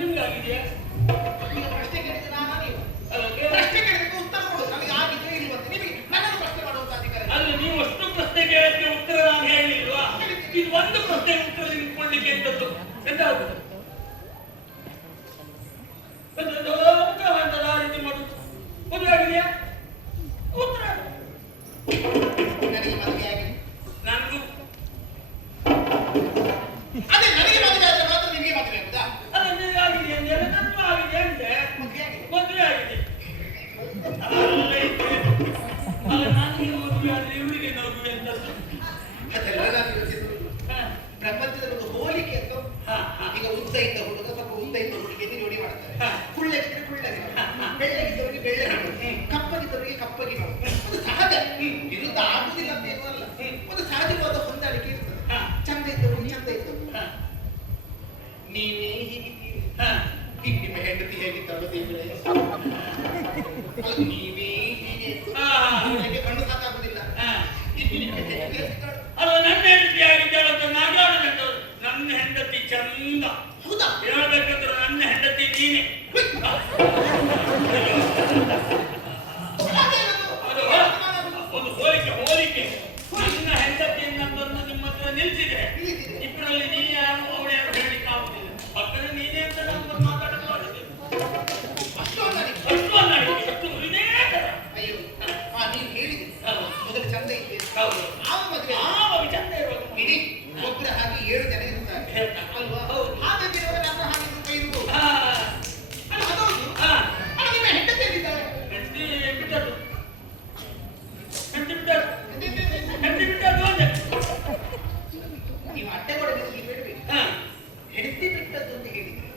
ನಿಮ್ಗೆ ಆಗಿದೆಯಾ? ಪ್ರಶ್ನೆ ಕೇಳಿದ್ರೆ ನಾನು ನೀವು ಪ್ರಶ್ನೆ ಕೇಳಿದ್ರೆ ಉತ್ತರ ಕೊಡು. ನನಗೆ ಆಗಿದ್ರೆ ಇಲ್ಲಿ ಬಂದು ನಿಮಗೆ ನನ್ನನ್ನು ಪ್ರಶ್ನೆ ಮಾಡುವಂತ ಅಧಿಕಾರ ಅಲ್ಲ. ನೀವು ಅಷ್ಟು ಪ್ರಶ್ನೆ ಕೇಳಿದ್ರೆ ಉತ್ತರ ನಾನು ಹೇಳಿಲ್ವಾ? ಇದು ಒಂದು ಪ್ರಶ್ನೆ ಉತ್ತರ ನಿಂತ್ಕೊಳ್ಳಿಕ್ಕೆ ಎಂತದ್ದು ಎಂತಾಗುದು? ರೀತಿ ಮಾಡುದು ಮದುವೆ ಆಗಿದೆಯಾ? ಉತ್ತರ ನನಗೆ ಮದುವೆ ಆಗಿದೆ. ನಂದು ಅದೇ ನನಗೆ ಮದುವೆ ಆದ್ರೆ ಮಾತ್ರ ನಿಮಗೆ ಮದುವೆ ಆಗುದಾ? ಅಲ್ಲ, ನಿಮಗೆ ಆಗಿದೆ ಅಂದ್ರೆ ನನ್ಗೂ ಆಗಿದೆ ಅಂದ್ರೆ ಮದುವೆ ಆಗಿದೆ. ಅಲ್ಲ, ನಾನು ಮದುವೆ ಆದ್ರೆ ಇವರಿಗೆ ಮದುವೆ ಅಂತದ್ದು ಅದೆಲ್ಲ ನಾನು ಯೋಚಿಸುವುದು. ಪ್ರಪಂಚದಲ್ಲಿ ಒಂದು ಹೋಲಿಕೆ ಅಂತ ಈಗ ಉದ್ದ ಇದ್ದ ಹುಡುಗ ಸ್ವಲ್ಪ ಉದ್ದ ಇದ್ದ ಹುಡುಗಿಯನ್ನು ಜೋಡಿ ಮಾಡ್ತಾರೆ. ಕುಳ್ಳಗಿದ್ರೆ ಕುಳ್ಳಗೆ, ಬೆಳ್ಳಗಿದ್ದವರಿಗೆ ಬೆಳ್ಳಗೆ, ಕಪ್ಪಗಿದ್ದವರಿಗೆ ಕಪ್ಪಗಿ ಮಾಡುದು. ಅದು ಸಹಜ, ವಿರುದ್ಧ ಆಗುದಿಲ್ಲ ಅಂತ ಏನೂ ಅಲ್ಲ. ಒಂದು ಸಹಜವಾದ ಹೊಂದಾಣಿಕೆ ಇರ್ತದೆ. ಚಂದ ಇದ್ದವರಿಗೆ ಚಂದ ಇದ್ದವರು. ನೀವೇ ಹೀಗಿದ್ದೀರಿ, ನಿಮ್ಮ ಹೆಂಡತಿ ಹೇಗಿದ್ದಾಳು ದೇವರೇ? ನೀವೇ ಹೀಗೆ ಕಣ್ಣು ಸಾಕಾಗುದಿಲ್ಲ. ಅಲ್ಲ, ನನ್ನ ಹೆಂಡತಿ ಆಗಿದ್ದಾಳು ಅಂತ ನಾಗಾಡೋದು. ನನ್ನ ಹೆಂಡತಿ ಚಂದ. ಹೌದಾ? ಹೇಳ್ಬೇಕಂದ್ರೆ ನನ್ನ ಹೆಂಡತಿ ನೀನೆ. ಒಂದು ಹೋಲಿಕೆ ಹೋಲಿಕೆ. ನನ್ನ ಹೆಂಡತಿಯನ್ನೊಂದು ನಿಮ್ಮ ಹತ್ರ ನಿಲ್ಸಿದೆ. ಇಬ್ಬರಲ್ಲಿ ನೀನೇ ಯಾರು ಅವಳು ಯಾರು ಹೇಳಲಿಕ್ಕೆ ಆಗುದಿಲ್ಲ. ಪಕ್ಕದ ನೀನೇ ಅಂತ ನಾನು ಮಾತಾಡಲು ಮಾಡಿದ್ದೇನೆ. ಅಷ್ಟು ಇದೇ ತರ. ಅಯ್ಯೋ, ನೀವು ಹೇಳಿದ್ರಿ ಮೊದಲು ಚಂದ ಇದ್ದೆ. ಹೌದು. ಆವಾಗ ಚಂದ ಇರುವಾಗ ಇಡೀ ಒಬ್ಬರ ಹಾಗೆ 7 ಜನ ಇರ್ತಾರೆ ಅಲ್ವಾ? ಹಾಗಾಗಿ ನನ್ನ ಹಾಗೆ ಕೈ ಇರ್ಬೋದು. ಅದೌದು. ನಿಮ್ಮ ಹೆಂಡತಿ ಎಲ್ಲಿದ್ದಾರೆ? ನೀವು ಅಡ್ಡ ಕೊಡಬೇಕು ಬೇಡಬೇಕು. ಹೆಂಡತಿ ಬಿಟ್ಟದ್ದು ಅಂತ ಹೇಳಿದ್ರೆ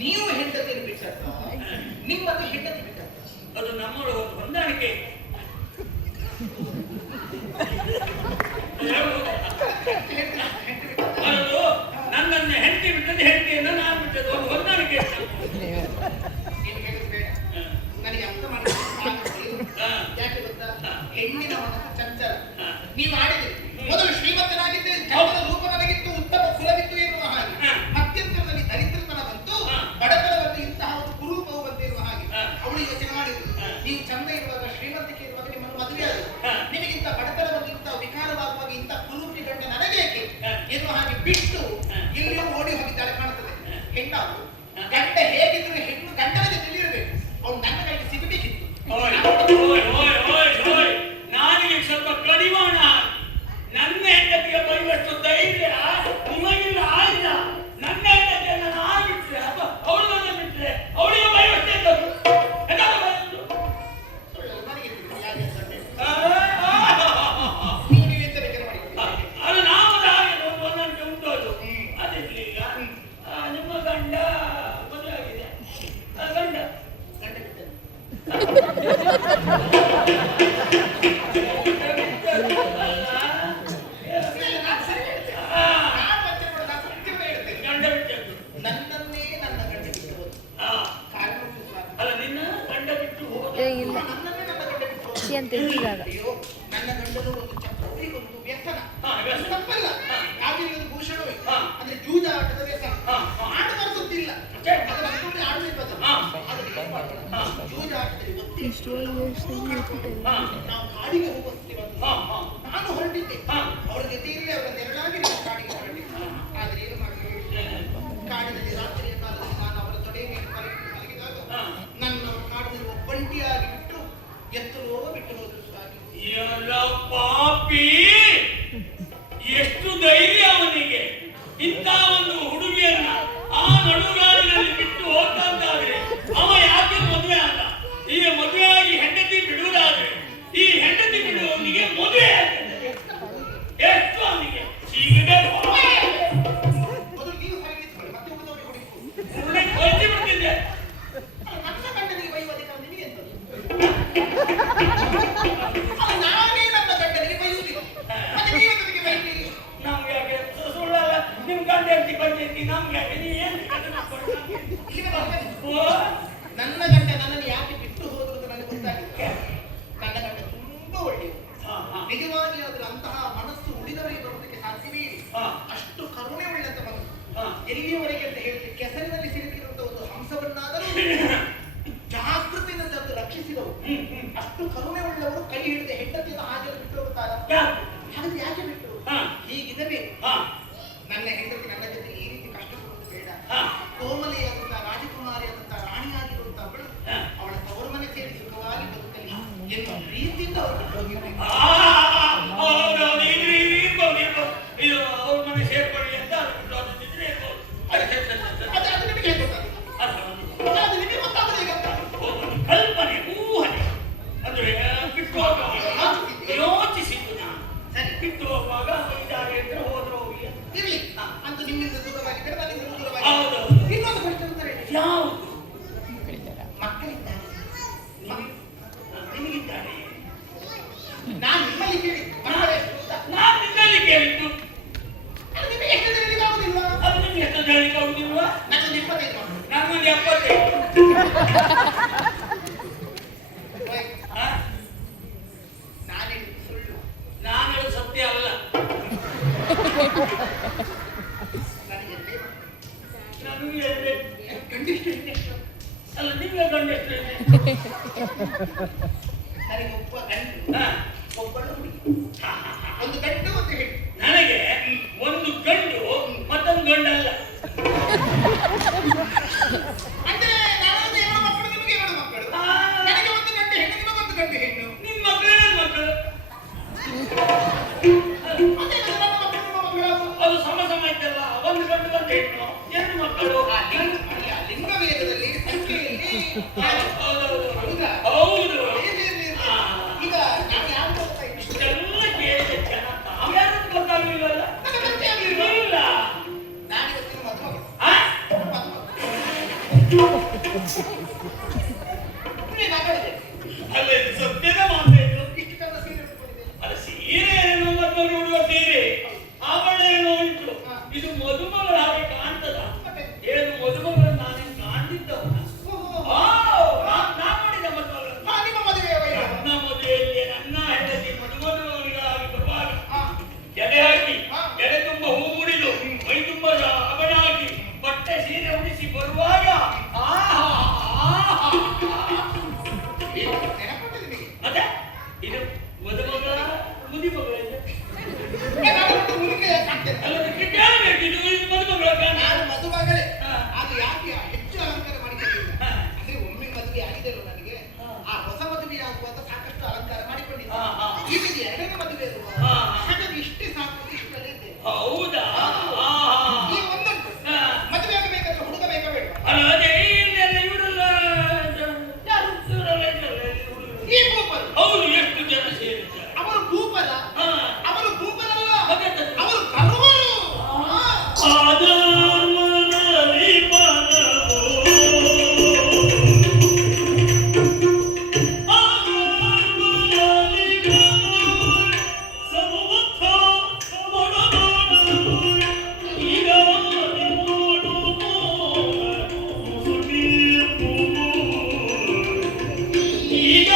ನೀವು ಹೆಂಡತಿಯನ್ನು ಬಿಟ್ಟದ್ದು, ನಿಮ್ಮದು ಹೆಂಡತಿ ಬಿಟ್ಟದ್ದು. ಅದು ನಮ್ಮ ಹೊಂದಾಣಿಕೆ. ಅದು ನನ್ನನ್ನು ಹೆಂಡತಿ ಬಿಟ್ಟದ್ದು, ಹೆಂಡತಿಯನ್ನು ನಾನು ಬಿಟ್ಟದ್ದು. ಒಂದು ಹೊಂದಾಣಿಕೆ. ನೀವು ಹೇಳೋದು ಬೇಡ, ನನಗೆ ಅರ್ಥ ಮಾಡಿದ್ರೆ ಯಾಕೆ ಗೊತ್ತಾ? ಹೆಣ್ಣಿನ ಮನಸ್ಸು ಚಂಚಲ. ನೀವು ಆಡಿದ್ರಿ ಮೊದಲು ಶ್ರೀಮಂತನಾಗಿದ್ದೆ, ಚಂದನ ರೂಪ ನನಗಿತ್ತು, ಉತ್ತಮ ಕುಲವಿತ್ತು ಎನ್ನುವ ಹಾಗೆ. ಮಧ್ಯಂತರದಲ್ಲಿ ದರಿದ್ರತನ ಬಂತು, ಬಡತನ ಬಂದು ಇಂತಹ ಒಂದು ಕುರೂಪವು ಬಂದಿರುವ ಹಾಗೆ ಅವಳು ಯೋಚನೆ ಮಾಡಿದ್ರು. ನೀವು ಚಂದ ಇರುವಾಗ, ಶ್ರೀಮಂತಿಕೆ ಇರುವಾಗ ನಿಮ್ಮನ್ನು ಮದುವೆ ಆದರು. ನಿಮಗಿಂತ ಬಡತನ ಬಂದು ಇಂಥ ವಿಕಾರವಾಗುವಾಗ ಇಂಥ ಕುರೂಪಿ ಗಂಡ ನನಗೇಕೆ ಎನ್ನುವ ಹಾಗೆ ಬಿಟ್ಟು ಎಲ್ಲಿಯೂ ಓಡಿ ಹೋಗಿದ್ದಾಳೆ ಕಾಣುತ್ತದೆ. ಹೆಣ್ಣಾವು ಗಂಡ ಹೇಗಿದ್ರು ಹೆಣ್ಣು ಗಂಡನಿಗೆ ತಿಳಿಯಬೇಕು. ಅವನು ನನ್ನ ಕೈಗೆ ಸಿಗಬೇಕಿತ್ತು. ನಾನಿಗೆ ಸ್ವಲ್ಪ ಕಡಿವಾಣ. ನನ್ನ ಹೆಂಡತಿಗೆ ಬೈವಷ್ಟು ಧೈರ್ಯ ನಿಮಗಿಲ್ಲ. ಆಗಿಲ್ಲ. ನನ್ನ ಹೆಂಡತಿಯನ್ನು ನಾನು ಬಿಟ್ಟರೆ ಅಥವಾ ಅವಳು ನನ್ನ ಬಿಟ್ಟರೆ ಅವಳಿಗೆ ಬೈವಷ್ಟೇ ಅದು ನಾವು ಹಾಗೆ ಒಂದೊಂದು ಉಂಟು. ಅದು ಅದಿರ್ಲಿಲ್ಲ. ನಿಮ್ಮ ಗಂಡ ಮದುವೆ ಆಗಿದೆ. ಗಂಡ ನನ್ನನ್ನೇ ನನ್ನ ಗಂಡ ಬಿಟ್ಟು ಹೋದ ಕಾರಣ ಅಲ್ಲ, ನಿನ್ನ ಗಂಡ ಬಿಟ್ಟು ಹೋದ. ನನ್ನನ್ನೇ ನನ್ನ ಗಂಡ ಬಿಟ್ಟು ಹೋದ. ಅಯ್ಯೋ, ನನ್ನ ಗಂಡನು ಒಂದು ಚಕ್ರವೇ, ಒಂದು ವ್ಯಸನ. ತಪ್ಪಲ್ಲ, ಆಗಿನ ಒಂದು ಭೂಷಣವೇ. ಅಂದ್ರೆ ಜೂಜಾಟದ ವ್ಯಸನ. ಆಡಬಾರ್ದಿಲ್ಲ, ಜೂಜಾಟದಲ್ಲಿ ನಾವು ಕಾಡಿಗೆ ಹೋಗುತ್ತೇವೆ. ನಾನು ಹೊರಟಿದ್ದೆ, ಅವರ ಜೊತೆಯಲ್ಲಿ ಅವರ ನೆರಳಾಗಿ ನಾವು ಕಾಡಿಗೆ ಹೊರಟಿದ್ದೆ. ಆದ್ರೆ ಏನು ಮಾಡಬೇಕು? ಕಾಡಿನಲ್ಲಿ ರಾತ್ರಿಯ ಕಾಲದಲ್ಲಿ ನಾನು ಅವರ ತೊಡೆ ಮೇಲೆ ಮಲಗಿದಾಗ ನನ್ನವರು ಕಾಡಿನಲ್ಲಿ ಒಬ್ಬಂಟಿಯಾಗಿ ಬಿಟ್ಟು ಎತ್ತರೋ ಬಿಟ್ಟು ಹೋದ್ರು. ಪಾಪಿ, ಎಷ್ಟು ಧೈರ್ಯ ಅವನಿಗೆ! ಇಂಥ ಒಂದು ಹುಡುಗಿಯನ್ನ ಆ ನಡುಗಾಡಿನಲ್ಲಿ ಬಿಟ್ಟು ಹೋಗ್ತಾಂತಾದ್ರೆ ಅವ ಯಾಕೆ ಮದುವೆ ಆದ? ಈಗ ಮದುವೆಯಾಗಿ ಹೆಂಡತಿ ಬಿಡುವುದಾದ್ರೆ ಈ ಹೆಂಡತಿ ಬಿಡುವವನಿಗೆ ಮದುವೆ ಆಗ್ತದೆ. ಎಷ್ಟು ಅವನಿಗೆ ಸಿಗದೆ ಮೊದಲು ನೀವು ಹೊರಗಿದ್ಕೊಳ್ಳಿ, ಮತ್ತೆ ಉಳಿದವರಿಗೆ ಹೊಡಿತು. ಹೊರಟಿ ಬಿಡ್ತಿದ್ದೆ. ನನ್ನ ಗಂಡನಿಗೆ ಬೈಯುವುದಕ್ಕೆ ನಿಮಗೆ ಎಂತದ್ದು? ನಾನೇ ನನ್ನ ಗಂಡನಿಗೆ ಬೈಯುವುದಿಲ್ಲ, ಮತ್ತೆ ನೀವು ಅದಕ್ಕೆ ಬೈತೀರಿ. ನಮ್ಗೆ ಯಾಕೆ ಸುಳ್ಳಲ್ಲ? ನಿಮ್ ಗಂಡ ಹೆಂಡತಿ ಬಂದಿರ್ತಿ, ನಮ್ಗೆ ಯಾಕೆ? ನೀವು ಏನು ನನ್ನ ಗಂಡ ನನ್ನನ್ನು ಯಾಕೆ ಬಿಟ್ಟು ಹೋದ್ರು ನನಗೆ ಗೊತ್ತಾಗಿದೆ. ನನ್ನ ಗಂಡ ತುಂಬಾ ಒಳ್ಳೆಯದು. ನಿಜವಾಗಿ ಆದ್ರೆ ಅಂತಹ ಮನಸ್ಸು ಉಳಿದವರಿಗೆ ಬರುವುದಕ್ಕೆ ಸಾಧ್ಯವೇ ಇಲ್ಲ. ಅಷ್ಟು ಕರುಣೆ ಉಳ್ಳಂತ ಮನಸ್ಸು. ಎಲ್ಲಿಯವರೆಗೆ ಅಂತ ಹೇಳಿದ್ರೆ ಕೆಸರಿನಲ್ಲಿ ಸಿಲುಕಿ ಹೇಳಲಿಕ್ಕೆ ಆಗುದಿಲ್ವಾ? ನಾನೊಂದು 25 ಮಕ್ಕಳು. ನಾನೊಂದು 75. ನಾನು ಹೇಳಿದ್ದು ಸುಳ್ಳು. ನಾನು ಹೇಳೋದು ಸತ್ಯ ಅಲ್ಲ. ನನಗೆ ಎರಡೇ ಅಲ್ಲ, ನಿಮ್ಗೆ ಗಂಡ ಎಷ್ಟು ಇದೆ? ನನಗೆ ಒಬ್ಬ ಗಂಡು, ಒಬ್ಬಳು ಹುಡುಗಿ. ಹಾ. ಒಂದು ಗಂಡು ಒಂದು ಹೆಣ್ಣು. ನನಗೆ ಒಂದು ಗಂಡು ಮತ್ತೊಂದು ಗಂಡಲ್ಲ. ಅಂದ್ರೆ ನಾನೊಂದು 2 ಮಕ್ಕಳು, ನಿಮಗೆ 2 ಮಕ್ಕಳು. ನನಗೆ ಒಂದು ಗಂಡು ಹೆಣ್ಣು, ನಿಮಗೊಂದು ಗಂಡು ಹೆಣ್ಣು. ನಿಮ್ ಮಕ್ಕಳೇ ನನ್ನ ಮಕ್ಕಳು. ಅದೇ ನನ್ನ ಮಕ್ಕಳು, ನಿಮ್ಮ ಮಕ್ಕಳು. ಅದು ಸಮ ಸಮ ಇದ್ದಲ್ಲ, ಒಂದು ಗಂಡು ಒಂದು ಹೆಣ್ಣು, 2 ಮಕ್ಕಳು. ಆ ಲಿಂಗಭೇದದಲ್ಲಿ ಸಂಖ್ಯೆಯಲ್ಲಿ ಹೌದಾ? ಹೌದು. ಈಗ ನಾನು ಯಾರು ಹೋಗ್ತಾ ಇದ್ದೀನಿ? ಇಷ್ಟೆಲ್ಲ ಕೇಳಿದೆ ಜನ, ತಾವ್ಯಾರು ಗೊತ್ತಾಗ್ಲಿಲ್ವಲ್ಲ? ನನ್ನ ಪರಿಚಯ ಆಗ್ಲಿಲ್ವಾ? ಇಲ್ಲ. ನಾನಿವತ್ತಿನ ಮದುಮಗಳು. ಆ? ನೀವೇ ಮಾತಾಡಿದೆ. ಅಲ್ಲ, ಇದು ಸತ್ಯದ ಮಾತಾಯ್ತು. ಇಷ್ಟು ಚಂದ ಸೀರೆ ಉಟ್ಕೊಂಡಿದೆ. ಅಲ್ಲ, ಸೀರೆ ಏನೋ ಮದುವೆ ನೋಡುವ ಸೀರೆ, ಆವರಣ ಏನೋ ಉಂಟು. ಇದು ಮದುಮಗಳ ಹಾಗೆ ಕಾಣ್ತದ? ಏನು ಮದುಮಗಳು ನಾನೇನು ಕಾಣ್ತಿದ್ದವನ? ನಾನು ಮಾಡಿದ ಮದುಮಗಳನ್ನು. ನಿಮ್ಮ ಮದುವೆ ವೈಭವ. ನನ್ನ ಮದುವೆಯಲ್ಲಿ ನನ್ನ ಹೆಂಡತಿ ಮದುಮಗಳಿಗಾಗಿ ಬರುವಾಗ ಎಲೆ ಹಾಕಿ, ಎಲೆ ತುಂಬ ಹೂ ಮುಡಿದು, ಮೈ ತುಂಬ ಆಭರಣ ಹಾಕಿ, ಬಟ್ಟೆ ಸೀರೆ ಉಡಿಸಿ ಬರುವಾಗ ನೆನಪುಂಟು ನಿಮಗೆ? ಮತ್ತೆ ಇದು ಮದುಮಗಳ ಮುದಿಮಗಳಿಂದ ಮುದುಕೆ ಕಾಣ್ತೇನೆ. ಅಲ್ಲ, ಕೇಳಬೇಕಿದು ಇದು ಮದುಮಗಳ ಕಾರಣ. ನಾನು ಮದುಮಗಳೇ. ಅದು ಯಾಕೆ ಹೆಚ್ಚು ಅಲಂಕಾರ ಮಾಡಿಕೊಂಡಿಲ್ಲ ಅಂದ್ರೆ ಒಮ್ಮೆ ಮದುವೆ ಆಗಿದೆಯಲ್ಲ ನನಗೆ, ಆ ಹೊಸ ಮದುವೆ ಆಗುವಂತ ಸಾಕಷ್ಟು ಅಲಂಕಾರ ಮಾಡಿಕೊಂಡಿದ್ದೆ. ಈಗ ಇದು 2ನೇ ಮದುವೆ ಅಲ್ವಾ, ಹಾಗಾಗಿ ಇಷ್ಟೇ ಸಾಕು, ಇಷ್ಟರಲ್ಲೇ ಇದ್ದೆ. ಹೌದಾ? ಈ ಒಂದುಂಟು, ಮದುವೆ ಆಗಬೇಕಾದ್ರೆ ಹುಡುಗ ಬೇಕಾ ಬೇಡವಾ? ಅಲ್ಲ, ಅದೇ ಇಲ್ಲೆಲ್ಲ ಇವರೆಲ್ಲ ಯಾರು ಇವರೆಲ್ಲ ಇದ್ದಲ್ಲ ಹುಡುಗರು. ಈ ಭೂಪರು. ಹೌದು, ಎಷ್ಟು ಜನ ಸೇರಿದ್ದಾರೆ. ಅವರು ಭೂಪರ, ಹಾ. ಅವರು ಭೂಪರಲ್ಲ, ಮತ್ತೆ? ಅವರು ಕರುವರು. ಆದರ್ಮದಲ್ಲಿ ಮನವೋ, ಆದರ್ಮದಲ್ಲಿ ಮನವೋ, ಸಮವಥ ಮೊಡಮೊಡಮೋ, ಈಗ ನೋಡು ಮುಸುಡೀರ್ಪು, ಈಗ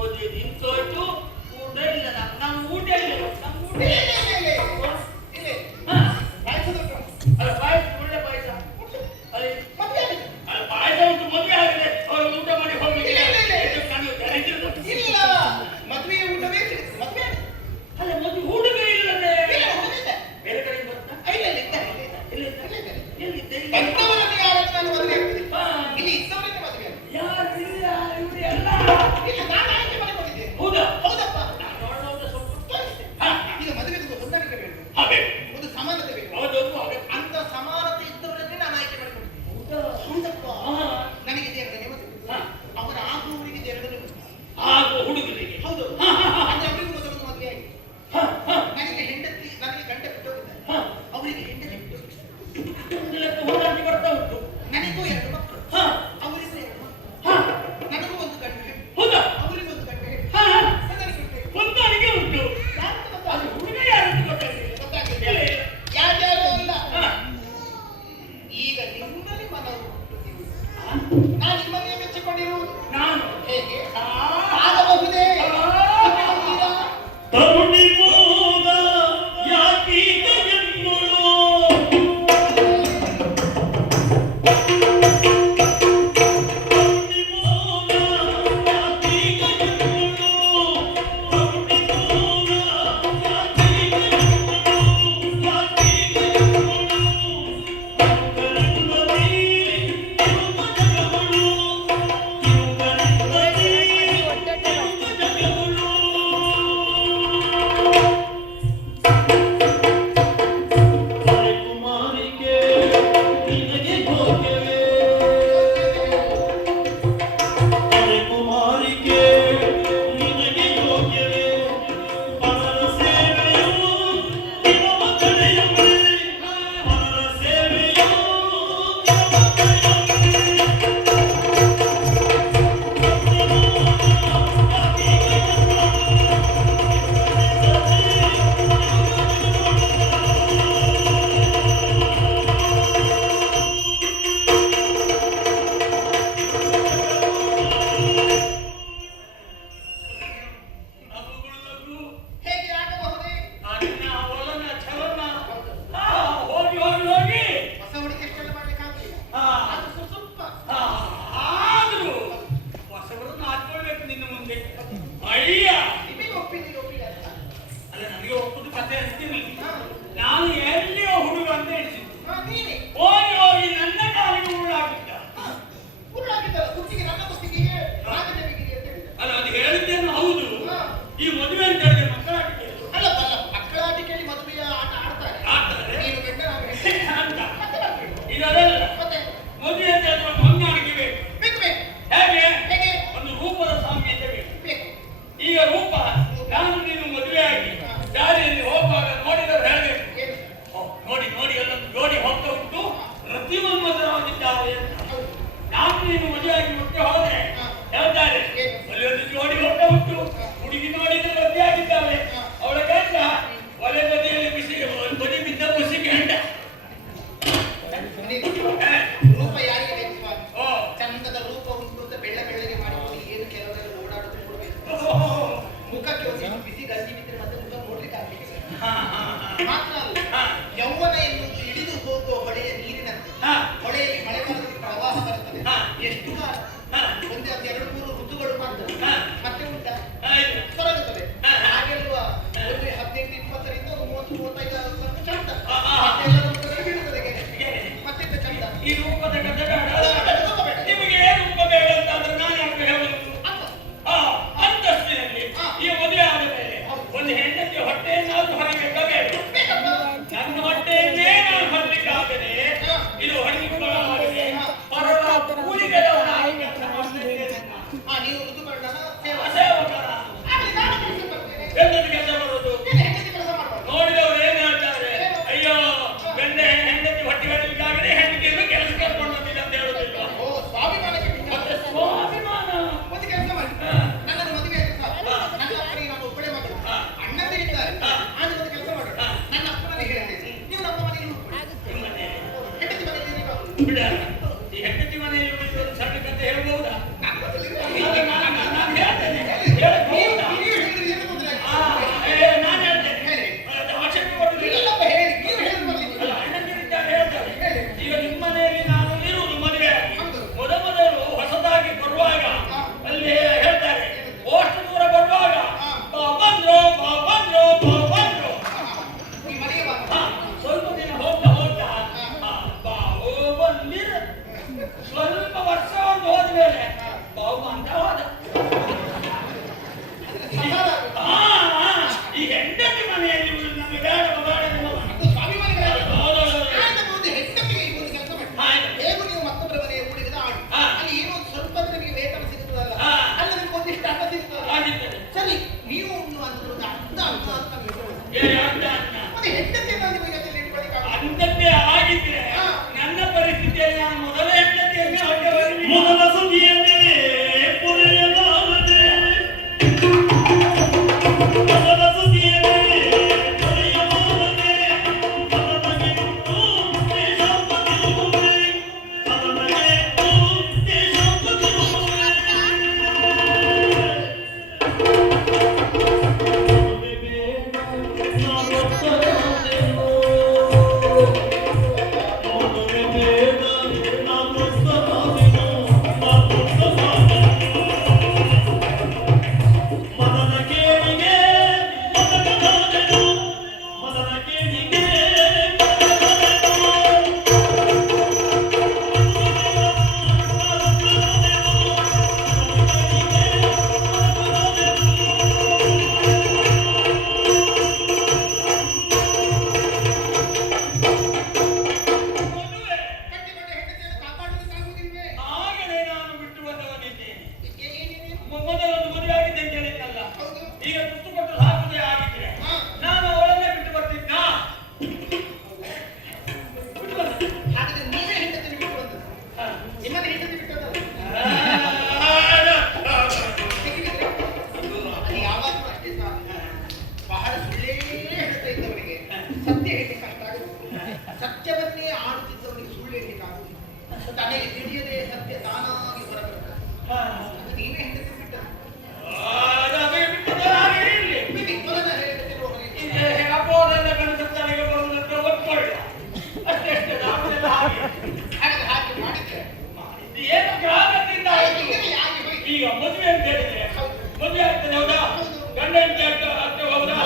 ಮದುವೆ ನಿಂತೋಯ್ತು, ಊಟ ಇಲ್ಲ. ನಾನು ಊಟ ಇಲ್ಲ, ನಮ್ಮ ಊಟ ಇಲ್ಲ, ಇಲ್ಲ, ಇಲ್ಲ, ಇಲ್ಲ. ಇಲ್ಲ. ಹಾ, ಪಾಯಸದ ಉಂಟು. ಅಲ್ಲ ಪಾಯಸ, ಒಳ್ಳೆ ಪಾಯಸ ಅಲ್ಲಿ. ಮದುವೆ ಆಗಿದೆ. ಅಲ್ಲ ಪಾಯಸ ಉಂಟು, ಮದುವೆ ಆಗಿದೆ, ಅವರು ಊಟ ಮಾಡಿ ಹೋಗ್ಲಿಕ್ಕೆ ಇಲ್ಲ, ಇಲ್ಲ, ಇಲ್ಲ. ಇದು ನನಗೆ ಗ್ಯಾರಂಟಿ ಇಲ್ಲ, ಮದುವೆಯ ಊಟವೇ ಸಿಗುತ್ತೆ. ಮದುವೆ ಆಗಿದೆ. ಅಲ್ಲ ಮದುವೆ ಹುಡುಗ ಇಲ್ಲದೆ ಇಲ್ಲ, ಹುಡುಗಿದ್ದೆ. ಬೇರೆ ಕಡೆ ಬರ್ತಾ ಇಲ್ಲ, ಇಲ್ಲ, ಇದ್ದಾರೆ, ಇಲ್ಲ, ಇದ್ದಾರೆ. ಇಲ್ಲ ಇಲ್ಲ, ಇದ್ದಾರೆ. ಎಲ್ಲಿದ್ದೆ ಬಂದವರನ್ನು ಯಾರನ್ನು ನಾನು ಮದುವೆ ಆಗ್ತದೆ. ಹಾ. ಇಲ್ಲಿ ಇದ್ದವರನ್ನ ಮದುವೆ ಆಗ್ತದೆ. ಯಾರು ಇಲ್ಲ ಇವ್ರು ಎಲ್ಲ ಇಲ್ಲ, ನಾನು ಆಯ್ಕೆ ಮಾಡಿಕೊಂಡಿದ್ದೇನೆ. ಹೌದಾ? ಹೌದಪ್ಪ. ನಾನು ನೋಡೋದು ಸ್ವಲ್ಪ ತೋರಿಸ್ತೇನೆ. ಹಾ. ಈಗ ಮದುವೆಗೆ ಒಂದು ಹೊಂದಾಣಿಕೆ ಬೇಕು, ಹಾಗೆ ಒಂದು ಸಮಾನತೆ ಬೇಕು. ಹೌದು ಹಾಗೆ ಅಂತ ಸಮಾನತೆ ಇದ್ದವರನ್ನೇ ನಾನು ಆಯ್ಕೆ ಮಾಡಿಕೊಂಡಿದ್ದೇನೆ. ಹೌದಾ? ಹೌದಪ್ಪ. ಹಾ. ನನಗೆ ಎರಡನೇ ಮದುವೆ. ಹಾ. ಅವರ ಆಗುವವರಿಗೆ ಎರಡನೇ ಮದುವೆ. ಹಾಗೂ ಹುಡುಗರಿಗೆ ಹೌದು. ಹಾ, ಹಾ, ಹಾ. ಅಂದ್ರೆ ಅವರಿಗೂ ಮೊದಲೊಂದು ಮದುವೆ ಆಗಿದೆ. ಹಾ, ಹಾ. ನನಗೆ ಹೆಂಡತಿ, ನನಗೆ ಗಂಡ ಬಿಟ್ಟೋಗಿದ್ದಾರೆ. ಹಾ. ಅವರಿಗೆ ಹೆಂಡತಿ ಬಿಟ್ಟೋಗಿದ್ದಾರೆ. ಒಂದು ಲೆಕ್ಕ ಹೊಂದಾಣಿಕೆ ಬರ್ತಾ ಉಂಟು. ನನಗೂ ಎರಡು ಮಕ್ಕಳು. ಹಾ. ಅವರಿಗೂ ಎರಡು ಮಕ್ಕಳು. ಹಾ. ನನಗೂ ಒಂದು ಗಂಡ ಹೆಣ್ಣು. ಹೌದಾ? ಅವರಿಗೂ ಒಂದು ಗಂಡ ಹೆಣ್ಣು. ಹಾ, ಹಾ. ಹೊಂದಾಣಿಕೆ ಬೇಕು. ಹೊಂದಾಣಿಕೆ ಉಂಟು. ಯಾರಂತ ಅದು ಗೊತ್ತಾಗಲಿಲ್ಲ. ಹುಡುಗ ಯಾರಂತ ಗೊತ್ತಾಗ್ಲಿಲ್ಲ. ಗೊತ್ತಾಗಲಿಲ್ಲ. ಇಲ್ಲ, ಇಲ್ಲ. ಯಾರ್ಯಾರು ಅಲ್ಲ. ಹಾ. ಈಗ ನಿಮ್ಮಲ್ಲಿ ಮನವು ಹುಟ್ಟುತ್ತಿದೆ. ಹಾ. ನಾನು ನಿಮ್ಮನ್ನೇ ಮೆಚ್ಚಿಕೊಂಡಿರುವುದು. ನಾನು ಹೇಗೆ ಆ. ಆಗಬಹುದೇ? ಆ. ಹೌದಾ? ತರುಣಿ ಮೋಗ ಯಾಕೀಗ ಜನ್ಮಳು ಹೇಗೆ ಆಗಬಹುದೇ? ಹೋಗಿ ಹೋಗಿ ಹೋಗಿ ಹೊಸ ಹುಡುಗಿ ಎಷ್ಟೆಲ್ಲ ಮಾಡ್ಲಿಕ್ಕೆ ಆಗಲಿಲ್ಲ. ಹಾ. ಆದ್ರೂ ಸ್ವಲ್ಪ ಆದ್ರೂ ಹೊಸಬರನ್ನು ಹಾಕೊಳ್ಬೇಕು ನಿನ್ನ ಮುಂದೆ. ಅಯ್ಯ ನಿಮಗೆ ಒಪ್ಪಿಲ್ಲ ಅಂತ. ಅಲ್ಲ ನನಗೆ ಒಪ್ಪುದು ಕತೆ ಅಂತೀನಿ. ಹಾ. ನಾನು ಎಲ್ಲಿಯೋ ಹುಡುಗ ಅಂತ ಎಣಿಸಿದ್ದು. ಹಾ, ನೀನೆ ಹೋಗಿ ಹೋಗಿ ನನ್ನ ಕಾಲಿಗೆ ಉರುಳಾಗಿದ್ದ. ಉರುಳಾಗಿದ್ದಲ್ಲ, ಕುತ್ತಿಗೆ ನನ್ನ ಕುತ್ತಿಗೆ ರಾಜದೇವಿಗಿರಿ ಅಂತ ಹೇಳಿದ. ಅಲ್ಲ ಅದು ಹೇಳಿದ್ದೇನು ಹೌದು. ಹಾ. ಈ ಮದುವೆ ಅಂತ ಹೇಳಿದ್ರೆ ಮಕ್ಕಳಾಟಿಕೆ ಅಲ್ಲ ಬಲ್ಲ, ಮಕ್ಕಳ ಆಟಿಕೆಯಲ್ಲಿ ಮದುವೆಯ ಆಟ ಆಡ್ತಾರೆ. ಆಡ್ತಾರೆ ನೀನು ಗಂಡ, ನಾನು ಹೆಣ್ಣು. ಅಂತ. ಮತ್ತೆ ಮಾಡ್ಬೇಕು. ಇದಲ್ಲ ಮತ್ತೆ ಮದುವೆ ಅಂತ ಹೇಳಿದ್ರೆ ಒಂದು ಹೊಂದಾಣಿಕೆ ಬೇಕು. ಬೇಕು ಬೇಕು. ಹೇಗೆ ಹೇಗೆ ಒಂದು ರೂಪದ ಸಾಮ್ಯತೆ ಬೇಕು. ಬೇಕು. ಈಗ ರೂಪ ನಾನು ನೀನು ಮದುವೆ ಆಗಿ ದಾರಿಯಲ್ಲಿ ಹೋಗುವಾಗ ನೋಡಿದವರು ಹೇಳಬೇಕು, ಏನು? ನೋಡಿ ನೋಡಿ ಅಲ್ಲೊಂದು ಜೋಡಿ ಹೋಗ್ತಾ ಉಂಟು, ಪ್ರತಿಮನ್ಮತರಾಗಿದ್ದಾರೆ ಅಂತ. ಹೌದು. ನಾನು ನೀನು ಮದುವೆಯಾಗಿ ಮುಟ್ಟೆ ಹೋದ್ರೆ ಹೇಳ್ತಾರೆ ಏನು? ಅಲ್ಲಿ ಒಂದು ಜೋಡಿ ಹೋಗ್ತಾ ಉಂಟು, ಹುಡುಗಿ ನೋಡಿದ್ರೆ ಮದುವೆ ಆಗಿದ್ದಾಳೆ, ಅವಳ ಗಂಡ ಒಲೆ ಬದಿಯಲ್ಲಿ ಬಿಸಿ ಬದಿ ಬಿದ್ದ ಮುಸಿಗೆ ಗಂಡ. ನೀನು ರೂಪ ಯಾರಿಗೆ ಬೇಕು? ಓ ಚಂದದ ರೂಪ ಉಂಟು ಅಂತ ಬೆಳ್ಳಗೆ ಮಾಡಿಕೊಂಡು ಏನು ಕೆಲವರೆಲ್ಲ ಓಡಾಡೋದು ನೋಡ್ಬೇಕು. ಮುಖಕ್ಕೆ ಒಂದು ಬಿಸಿ ಗಂಜಿ ಬಿದ್ದರೆ ಮತ್ತೆ ಮುಖ ನೋಡ್ಲಿಕ್ಕೆ ಆಗ್ಲಿಕ್ಕೆ ಹಾ ಹಾ ಮಾತ್ರ ಅಲ್ಲ, ಹಾ. ಯೌವನ ಎನ್ನುವುದು ಇಳಿದು ಹೋಗುವ ಹೊಳೆಯ ನೀರಿನಂತೆ. ಹಾ. ಹೊಳೆಯಲ್ಲಿ ಮಳೆಗಾಲದಲ್ಲಿ ಪ್ರವಾಹ ಬರುತ್ತದೆ. ಹಾ. ಎಷ್ಟು ಕಾಲ? ಹಾ. ಒಂದು 2-3 ಋತುಗಳು ಮಾತ್ರ. ಹಾ. ಮತ್ತೆ ಉಂಟ ಆಯ್ತು. ತೊಲಗುತ್ತದೆ. ಹಾ. ಹಾಗೆಲ್ವ ಒಂದು 15-20ರಿಂದ 30-35 ತನಕ ಚಂದ. ಹಾ, ಹಾ. ಮತ್ತೆ ಎಲ್ಲ ಋತುಗಳು ಬೀಳುತ್ತದೆ ಗೆರೆ. ಮತ್ತೆ ಚಂದ. ಈ ರೂಪದ ಕಥೆ ಬೇಡ. ರೂಪ ಬೇಡ. ನಿಮಗೆ ಏನು ರೂಪ ಬೇಡ ಅಂತ ಆದ್ರೆ ನಾನು ಯಾಕೆ ಹೇಳುದು? ಅಂತ. ಆ ಅಂತಸ್ತಿನಲ್ಲಿ ಹಾ. ಈ ಮದುವೆ ಆದ ಮೇಲೆ ಒಂದು ಹೆಂಡತಿ ಹೊಟ್ಟೆಯನ್ನಾದ್ರೂ ಹೊರಗೆ ಬೇಡ. ಬೇಕಪ್ಪ. ನನ್ನ ಹೊಟ್ಟೆಯನ್ನೇ ನಾನು ಹೊರಲಿಕ್ಕಾಗದೆ ಹಾ. ಇದು ಹೊರಲಿಕ್ಕೆ ಪರರ ಕೂಲಿಗೆದವನಾಗಿ ಕೆಲಸ ಮಾಡ್ತಾ ಇದ್ದೇನೆ. ನೀನು ಋತುಪರ್ಣನ ಈಗ ತುತ್ತು ಕೊಟ್ಟು ಹಾಕುದೇ ಆಗಿದ್ರೆ ನಾನು ಅವಳನ್ನೇ ಬಿಟ್ಟು ಬರ್ತಿದ್ದ. ಹಾಗಾದ್ರೆ ನೀವೇ ಹೆಂಡತಿ ಬಿಟ್ಟು ಬಂದದ್ದು, ನಿಮ್ಮನ್ನ ಹೆಂಡತಿ ಬಿಟ್ಟದಲ್ಲ. ಅದು ಯಾವಾಗಲೂ ಅಷ್ಟೇ ಸಾಕು. ಬಹಳ ಸುಳ್ಳೇ ಹೇಳ್ತಾ ಇದ್ದವರಿಗೆ ಸತ್ಯ ಹೇಳಿ ಕಷ್ಟ ಆಗುತ್ತೆ, ಸತ್ಯವನ್ನೇ ಆಡುತ್ತಿದ್ದವರಿಗೆ ಸುಳ್ಳು ಹೇಳಲಿಕ್ಕೆ ಆಗುದಿಲ್ಲ. ತನಗೆ ತಿಳಿಯದೆ ಸತ್ಯ ತಾನಾಗಿ ಹೊರಬರ್ತದೆ. ನೀವೇ ಹೆಂಡತಿ ಬಿಟ್ಟದ್ದು. ಅಪ್ಪೋದೆಲ್ಲ ಕನಸತ್ತಾನೆಗೆ ಬರುವುದಂತ ಒಪ್ಕೊಳ್ಳ ಅಷ್ಟೇ ಅಷ್ಟೇ. ನಾವೆಲ್ಲ ಹಾಗೆ ಹಾಗೆ ಮಾಡಿದ್ರೆ ಏನು ಗ್ರಾಮದಿಂದ ಆಯ್ತು. ಈಗ ಮದುವೆ ಅಂತ ಹೇಳಿದ್ರೆ ಮದುವೆ ಆಗ್ತದೆ ಹೌದಾ? ಗಂಡ ಹೆಂಡತಿ ಆಗ್ತದೆ ಹೌದಾ?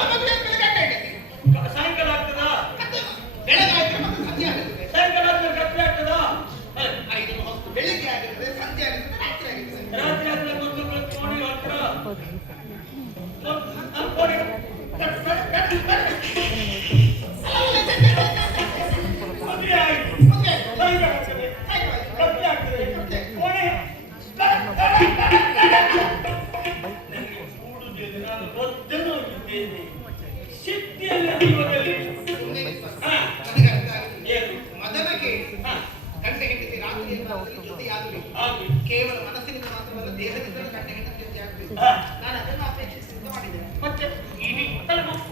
ಸಾಯಂಕಾಲ ಆಗ್ತದಾ? ಬೆಳಗಾಯ್ತು ಮತ್ತೆ ಸಂಜೆ ಆಗುತ್ತದೆ. ಸಾಯಂಕಾಲ ಆದ್ಮೇಲೆ ರಾತ್ರಿ ಆಗ್ತದಾ? ಬೆಳಿಗ್ಗೆ ಆಗಿರ್ತದೆ, ಸಂಜೆ ಆಗಿರ್ತದೆ, ರಾತ್ರಿ ಆಗಿರ್ತದೆ. ರಾತ್ರಿ ಆದ್ಮೇಲೆ ಮೊದಲು ಕೋಣೆ ಹತ್ರ ಮದುವೆ ಆಯ್ತು. ಸಾಯಂಕಾಲ ಆಗ್ತದೆ, ರಾತ್ರಿ ಆಗ್ತದೆ, ಕೋಣೆ ನನಗೆ ಕೂಡುವುದಿಲ್ಲ. ನಾನು ಬದ್ಧನಾಗಿದ್ದೇನೆ. ಶಕ್ತಿಯಲ್ಲಿ ಜೀವದಲ್ಲಿ ನನಗೆ ಅರ್ಥ ಆಗಿದೆ. ಏನು ಮದನ ಕೇಳಿ ಗಂಡ ಹೆಂಡತಿ ರಾತ್ರಿ ಜೊತೆ ಆಗಬೇಕು. ಹಾಗೆ ಕೇವಲ ಮನಸ್ಸಿನಿಂದ ಮಾತ್ರವಲ್ಲ, ದೇಹದಿಂದಲೂ ಗಂಡ ಹೆಂಡತಿ ಜೊತೆ ಆಗಬೇಕು. ನಾನು ಅದನ್ನು ಅಪೇಕ್ಷಿಸಿದ್ದು ಮಾಡಿದ್ದೇನೆ. ಮತ್ತೆ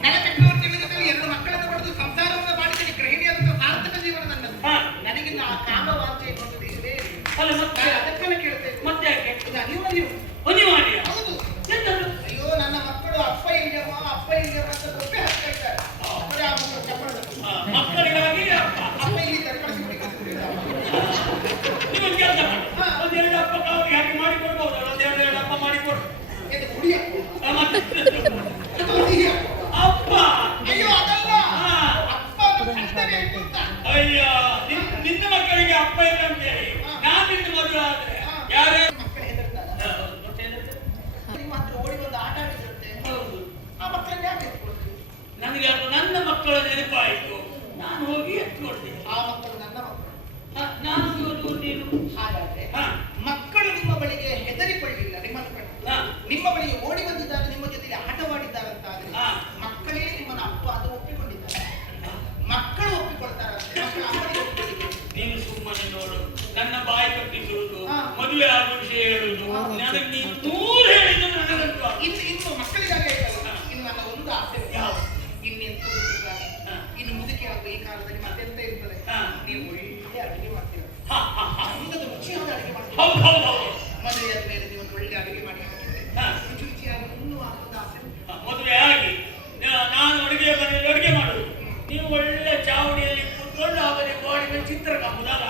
ನನ್ನ ಚಕ್ರವರ್ತಿಯಲ್ಲಿ 2 ಮಕ್ಕಳನ್ನು ಪಡೆದು ಸಂಸಾರವನ್ನು ಮಾಡಿದ್ದೇನೆ. ಗೃಹಿಣಿಯಾದಂತಹ ಸಾರ್ಥಕ ಜೀವನ ನನ್ನದು. ನನಗಿನ್ನ ಆ ಕಾಮವಾಂಚೆ ಎನ್ನುವುದು ಬೇರೆ. ಅಲ್ಲ ಮತ್ತೆ ಅದಕ್ಕೆಲ್ಲ ಕೇಳ್ತೇನೆ. ಮತ್ತೆ ಯಾಕೆ ಇದು ಅನಿವಾರ್ಯ. ಅನಿವಾರ್ಯ? ಹೌದು. ಎಂತದು? ಅಯ್ಯೋ ನನ್ನ ಮಕ್ಕಳು ಅಪ್ಪ ಇಲ್ಲವ ಅಂತ ಒಪ್ಪೆ ಹಾಕ್ತಾ ಇದ್ದಾರೆ. ಅವರೇ ಆ ಮಕ್ಕಳು ಚಪ್ಪಳ ಮಕ್ಕಳಿಗಾಗಿ ಅಪ್ಪ ಇಲ್ಲಿದ್ದಾರೆ, ಕಳಿಸಿಬಿಡಿ. ನೀವು ಕೆಲಸ ಮಾಡಿ ಒಂದೆರಡು ಅಪ್ಪ ಕಾವಲಿಗೆ ಹಾಕಿ ಮಾಡಿಕೊಡ್ಬೋದು. ಒಂದೆರಡು ಅಪ್ಪ ಮಾಡಿಕೊಡು. ಇದು ಕುಡಿಯ ಮತ್ತೆ ಅಪ್ಪ ಅಯ್ಯೋ ಅದಲ್ಲ, ಅಪ್ಪ ಸಂತವೇ ಅಂತ. ಅಯ್ಯ ನಿನ್ನ ಮಕ್ಕಳಿಗೆ ಅಪ್ಪ ಇಲ್ಲ ಅಂತ ಹೇಳಿ ನಾನು ನಿನ್ನ ಮದುವೆ ಆದ್ರೆ ಯಾರೇ ಮಕ್ಕಳು ಹೆದರ್ತಾರೆ. ನೀವು ಮಾತ್ರ ಓಡಿ ಬಂದು ಆಟ ಆಡಿರುತ್ತೆ. ಆ ಮಕ್ಕಳನ್ನ ಯಾಕೆ ಎತ್ಕೊಳ್ತೀವಿ? ನನಗೆ ಅದು ನನ್ನ ಮಕ್ಕಳ ನೆನಪಾಯಿತು. ನಾನು ಹೋಗಿ ಎತ್ಕೊಳ್ತೀನಿ. ಆ ಮಕ್ಕಳು ನನ್ನ ಮಕ್ಕಳು. ನಾನು ನೀನು ಹಾಗಾದ್ರೆ ಮಕ್ಕಳು ನಿಮ್ಮ ಬಳಿಗೆ ಹೆದರಿಕೊಳ್ಳಿಲ್ಲ, ನಿಮ್ಮನ್ನು ಕಂಡು ನಿಮ್ಮ ಬಳಿಗೆ ಓಡಿ ಬಂದಿದ್ದಾರೆ, ನಿಮ್ಮ ಜೊತೆಗೆ ಆಟವಾಡಿದ್ದಾರಂತ ಆದ್ರೆ ಮಕ್ಕಳೇ ನಿಮ್ಮನ್ನು ಅಪ್ಪ ಅದು ಒಪ್ಪಿಕೊಂಡಿದ್ದಾರೆ. ಮಕ್ಕಳು ಒಪ್ಪಿಕೊಳ್ತಾರಂತೆ, ಮಕ್ಕಳು ಅಮ್ಮನಿಗೆ ಒಪ್ಪಿಕೊಂಡಿದ್ದಾರೆ. ನೀನು ಸುಮ್ಮನೆ ನೋಡು. ನನ್ನ ಬಾಯಿ ಕಟ್ಟಿಸುವುದು, ಮದುವೆ ಆಗುವ ವಿಷಯ ಹೇಳುವುದು, ನನಗೆ ನೀನು 100 ಹೇಳಿದ್ದು ನನಗಂತೂ ಇನ್ನು ಮಕ್ಕಳಿಗಾಗಿ ಹೇಳ್ತಲ್ಲ. ಇನ್ನು ನನ್ನ ಒಂದು ಆಸೆ ಯಾವ ಇನ್ನೆಂತ ಇನ್ನು ಮುದುಕಿ ಆಗುವ ಈ ಕಾಲದಲ್ಲಿ ಮತ್ತೆಂತ ಇರ್ತದೆ, ನೀವು ಒಳ್ಳೆ ಅಡುಗೆ ಮಾಡ್ತೀರ. ಅಂದದ ರುಚಿಯಾದ ಅಡುಗೆ ಮಾಡ್ತೀರ. ಮದುವೆ ಆದ್ಮೇಲೆ ನೀವು ಒಂದು ಒಳ್ಳೆ ಅಡುಗೆ ಮಾಡಿ ರುಚಿ ರುಚಿಯಾಗಿ ಇನ್ನೂ ಆಗುವ ಆಸೆ. ಮದುವೆ ಆಗಿ ನಾನು ಅಡುಗೆ ಮನೆಯಲ್ಲಿ ಅಡುಗೆ ಮಾಡುದು, ನೀವು ಒಳ್ಳೆ ಚಾವಡಿಯಲ್ಲಿ ಕೂತ್ಕೊಂಡು ಅವರಿಗೆ ಗೋಡೆ ಮೇಲೆ ಚಿತ್ರ ಕಾಮುದಲ್ಲ.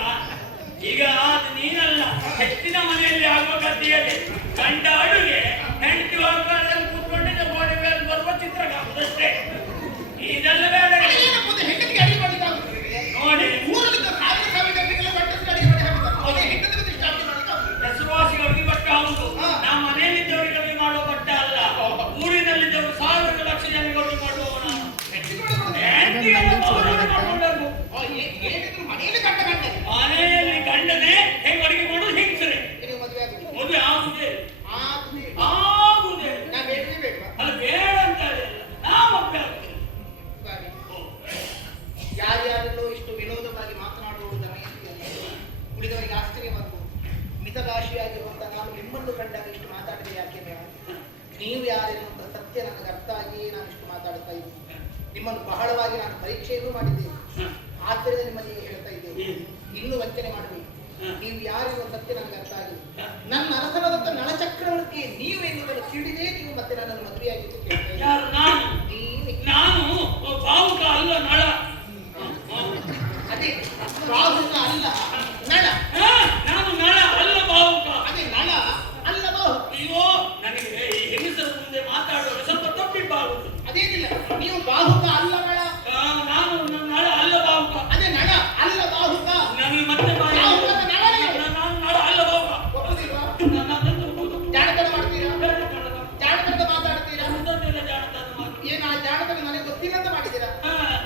ಈಗ ಅದು ನೀನಲ್ಲ, ಹೆಚ್ಚಿನ ಮನೆಯಲ್ಲಿ ಆಗುವ ಕಥೆಯಲ್ಲಿ ಗಂಡ ಅಡುಗೆ, ಹೆಂಡತಿ ಹೊರಗಡೆಯಲ್ಲಿ ಕೂತ್ಕೊಂಡಿದ್ದ ಗೋಡೆ ಮೇಲೆ ಬರುವ ಚಿತ್ರ ಕಾಮುದಷ್ಟೇ. ಇದೆಲ್ಲ ಬೇಡ. ಹೆಂಡತಿಗೆ ಅಡುಗೆ ಮಾಡಲಿಕ್ಕಾಗುತ್ತದೆ ನೋಡಿ, ಊರಲ್ಲಿದ್ದ ಸಾವಿರ ಜನರಿಗೆಲ್ಲ ಗಂಡಸಿಗೆ ಅಡುಗೆ ಮಾಡಿ ಹಾಕುತ್ತಾರೆ. ಹೆಂಡತಿಗೆ ಇಷ್ಟ ಅಡುಗೆ ಮಾಡಲಿಕ್ಕಾಗುತ್ತದೆ. ಹೆಸರುವಾಸಿಗಳಿಗೆ ಬಟ್ಟೆ ಹೌದು, ನಾವು ಮನೆಯಲ್ಲಿದ್ದವರಿಗೆ ಮಾಡುವ ಬಟ್ಟೆ ಅಲ್ಲ. ಊರಿನಲ್ಲಿದ್ದವರು ಸಾವಿರ ಲಕ್ಷ ಜನರಿಗೆ ಅಡುಗೆ ಮಾಡುವವ ನಾನು. ಏನಿದ್ರು ಮನೆಯಲ್ಲಿ ಗಂಡ ಗಂಡ ಮನೆಯಲ್ಲಿ ಗಂಡನೇ ಹೆಂಗ್ ಅಡುಗೆ ಮಾಡೋದು ಹೆಂಗಸರೆ. ನೀವು ಮದುವೆ ಆಗುದು ಮದುವೆ ಆಗುದೇ ಆಗುದೇ ಆಗುದೇ ನಾ ಬೇಡವೇ ಬೇಡವಾ? ಅದು ಬೇಡ ಅಂತ ಹೇಳಿಲ್ಲ, ನಾವು ಒಪ್ಪೆ ಆಗ್ತೇವೆ. ಯಾರ್ಯಾರಲ್ಲೋ ಇಷ್ಟು ವಿನೋದವಾಗಿ ಮಾತನಾಡುವುದು ಉಳಿದವರಿಗೆ ಆಶ್ಚರ್ಯವಾಗಬಹುದು. ಮಿತಭಾಷಿಯಾಗಿರುವಂತಹ ನಾನು ನಿಮ್ಮನ್ನು ಕಂಡಾಗ ಇಷ್ಟು ಮಾತಾಡಿದ್ರೆ ಯಾಕೆ ಬೇಡ? ನೀವು ಯಾರೆನ್ನುವಂತ ಸತ್ಯ ನನಗೆ ಅರ್ಥ ಆಗಿಯೇ ನಾನು ಇಷ್ಟು ಮಾತಾಡ್ತಾ ಇದ್ದೀನಿ. ನಿಮ್ಮನ್ನು ಬಹಳವಾಗಿ ನಾನು ಪರೀಕ್ಷೆಯನ್ನು ಮಾಡಿದ್ದೇನೆ. ಆದ್ದರಿಂದ ನಿಮ್ಮಲ್ಲಿ ಹೇಳ್ತಾ ಇದ್ದೇನೆ, ಇನ್ನೂ ವಂಚನೆ ಮಾಡಬೇಕು. ನೀವು ಯಾರೆನ್ನುವ ಸತ್ಯ ನನಗೆ ಅರ್ಥ ಆಗಿದೆ. ನನ್ನ ಅರಸನಾದಂತ ನಳಚಕ್ರವರ್ತಿ ನೀವು ಎನ್ನುವುದನ್ನು ತಿಳಿದೇ ನೀವು ಮತ್ತೆ ನನ್ನನ್ನು ಮದುವೆಯಾಗಿದ್ದು ಕೇಳ್ತಾ ಯಾರು? ನಾನು ನಾನು ಭಾವುಕ ಅಲ್ಲ, ನಳ. ಅದೇ ಭಾವುಕ ಅಲ್ಲ ನಳ. ನಾನು ನಳ ಅಲ್ಲ ಭಾವುಕ. ಅದೇ ನಳ ಅಲ್ಲ ಭಾವುಕ. ಅಯ್ಯೋ, ನನಗೆ ಈ ಹೆಂಗಸರ ಮುಂದೆ ಮಾತಾಡುವಾಗ ಸ್ವಲ್ಪ ತಪ್ಪಿಬ್ಬಾಗುದು. ಅದೇನಿಲ್ಲ, ನೀವು ಭಾವುಕ ಅಲ್ಲ ನಳ. ನಾನು ನಳ ಅಲ್ಲ ಭಾವುಕ. ಅದೇ ನಳ ಅಲ್ಲ ಭಾವುಕ. ನನಗೆ ಮತ್ತೆ ನಾನು ನಳ ಅಲ್ಲ ಭಾವುಕ. ಒಪ್ಪುದಿಲ್ವಾ? ಜಾಣತನ ಮಾಡ್ತೀರಾ? ಜಾಣತನ ಮಾತಾಡ್ತೀರಾ? ಏನು ಆ ಜಾಣತನ ನನಗೆ ಗೊತ್ತಿಲ್ಲ ಅಂತ ಮಾಡಿದ್ದೀರಾ?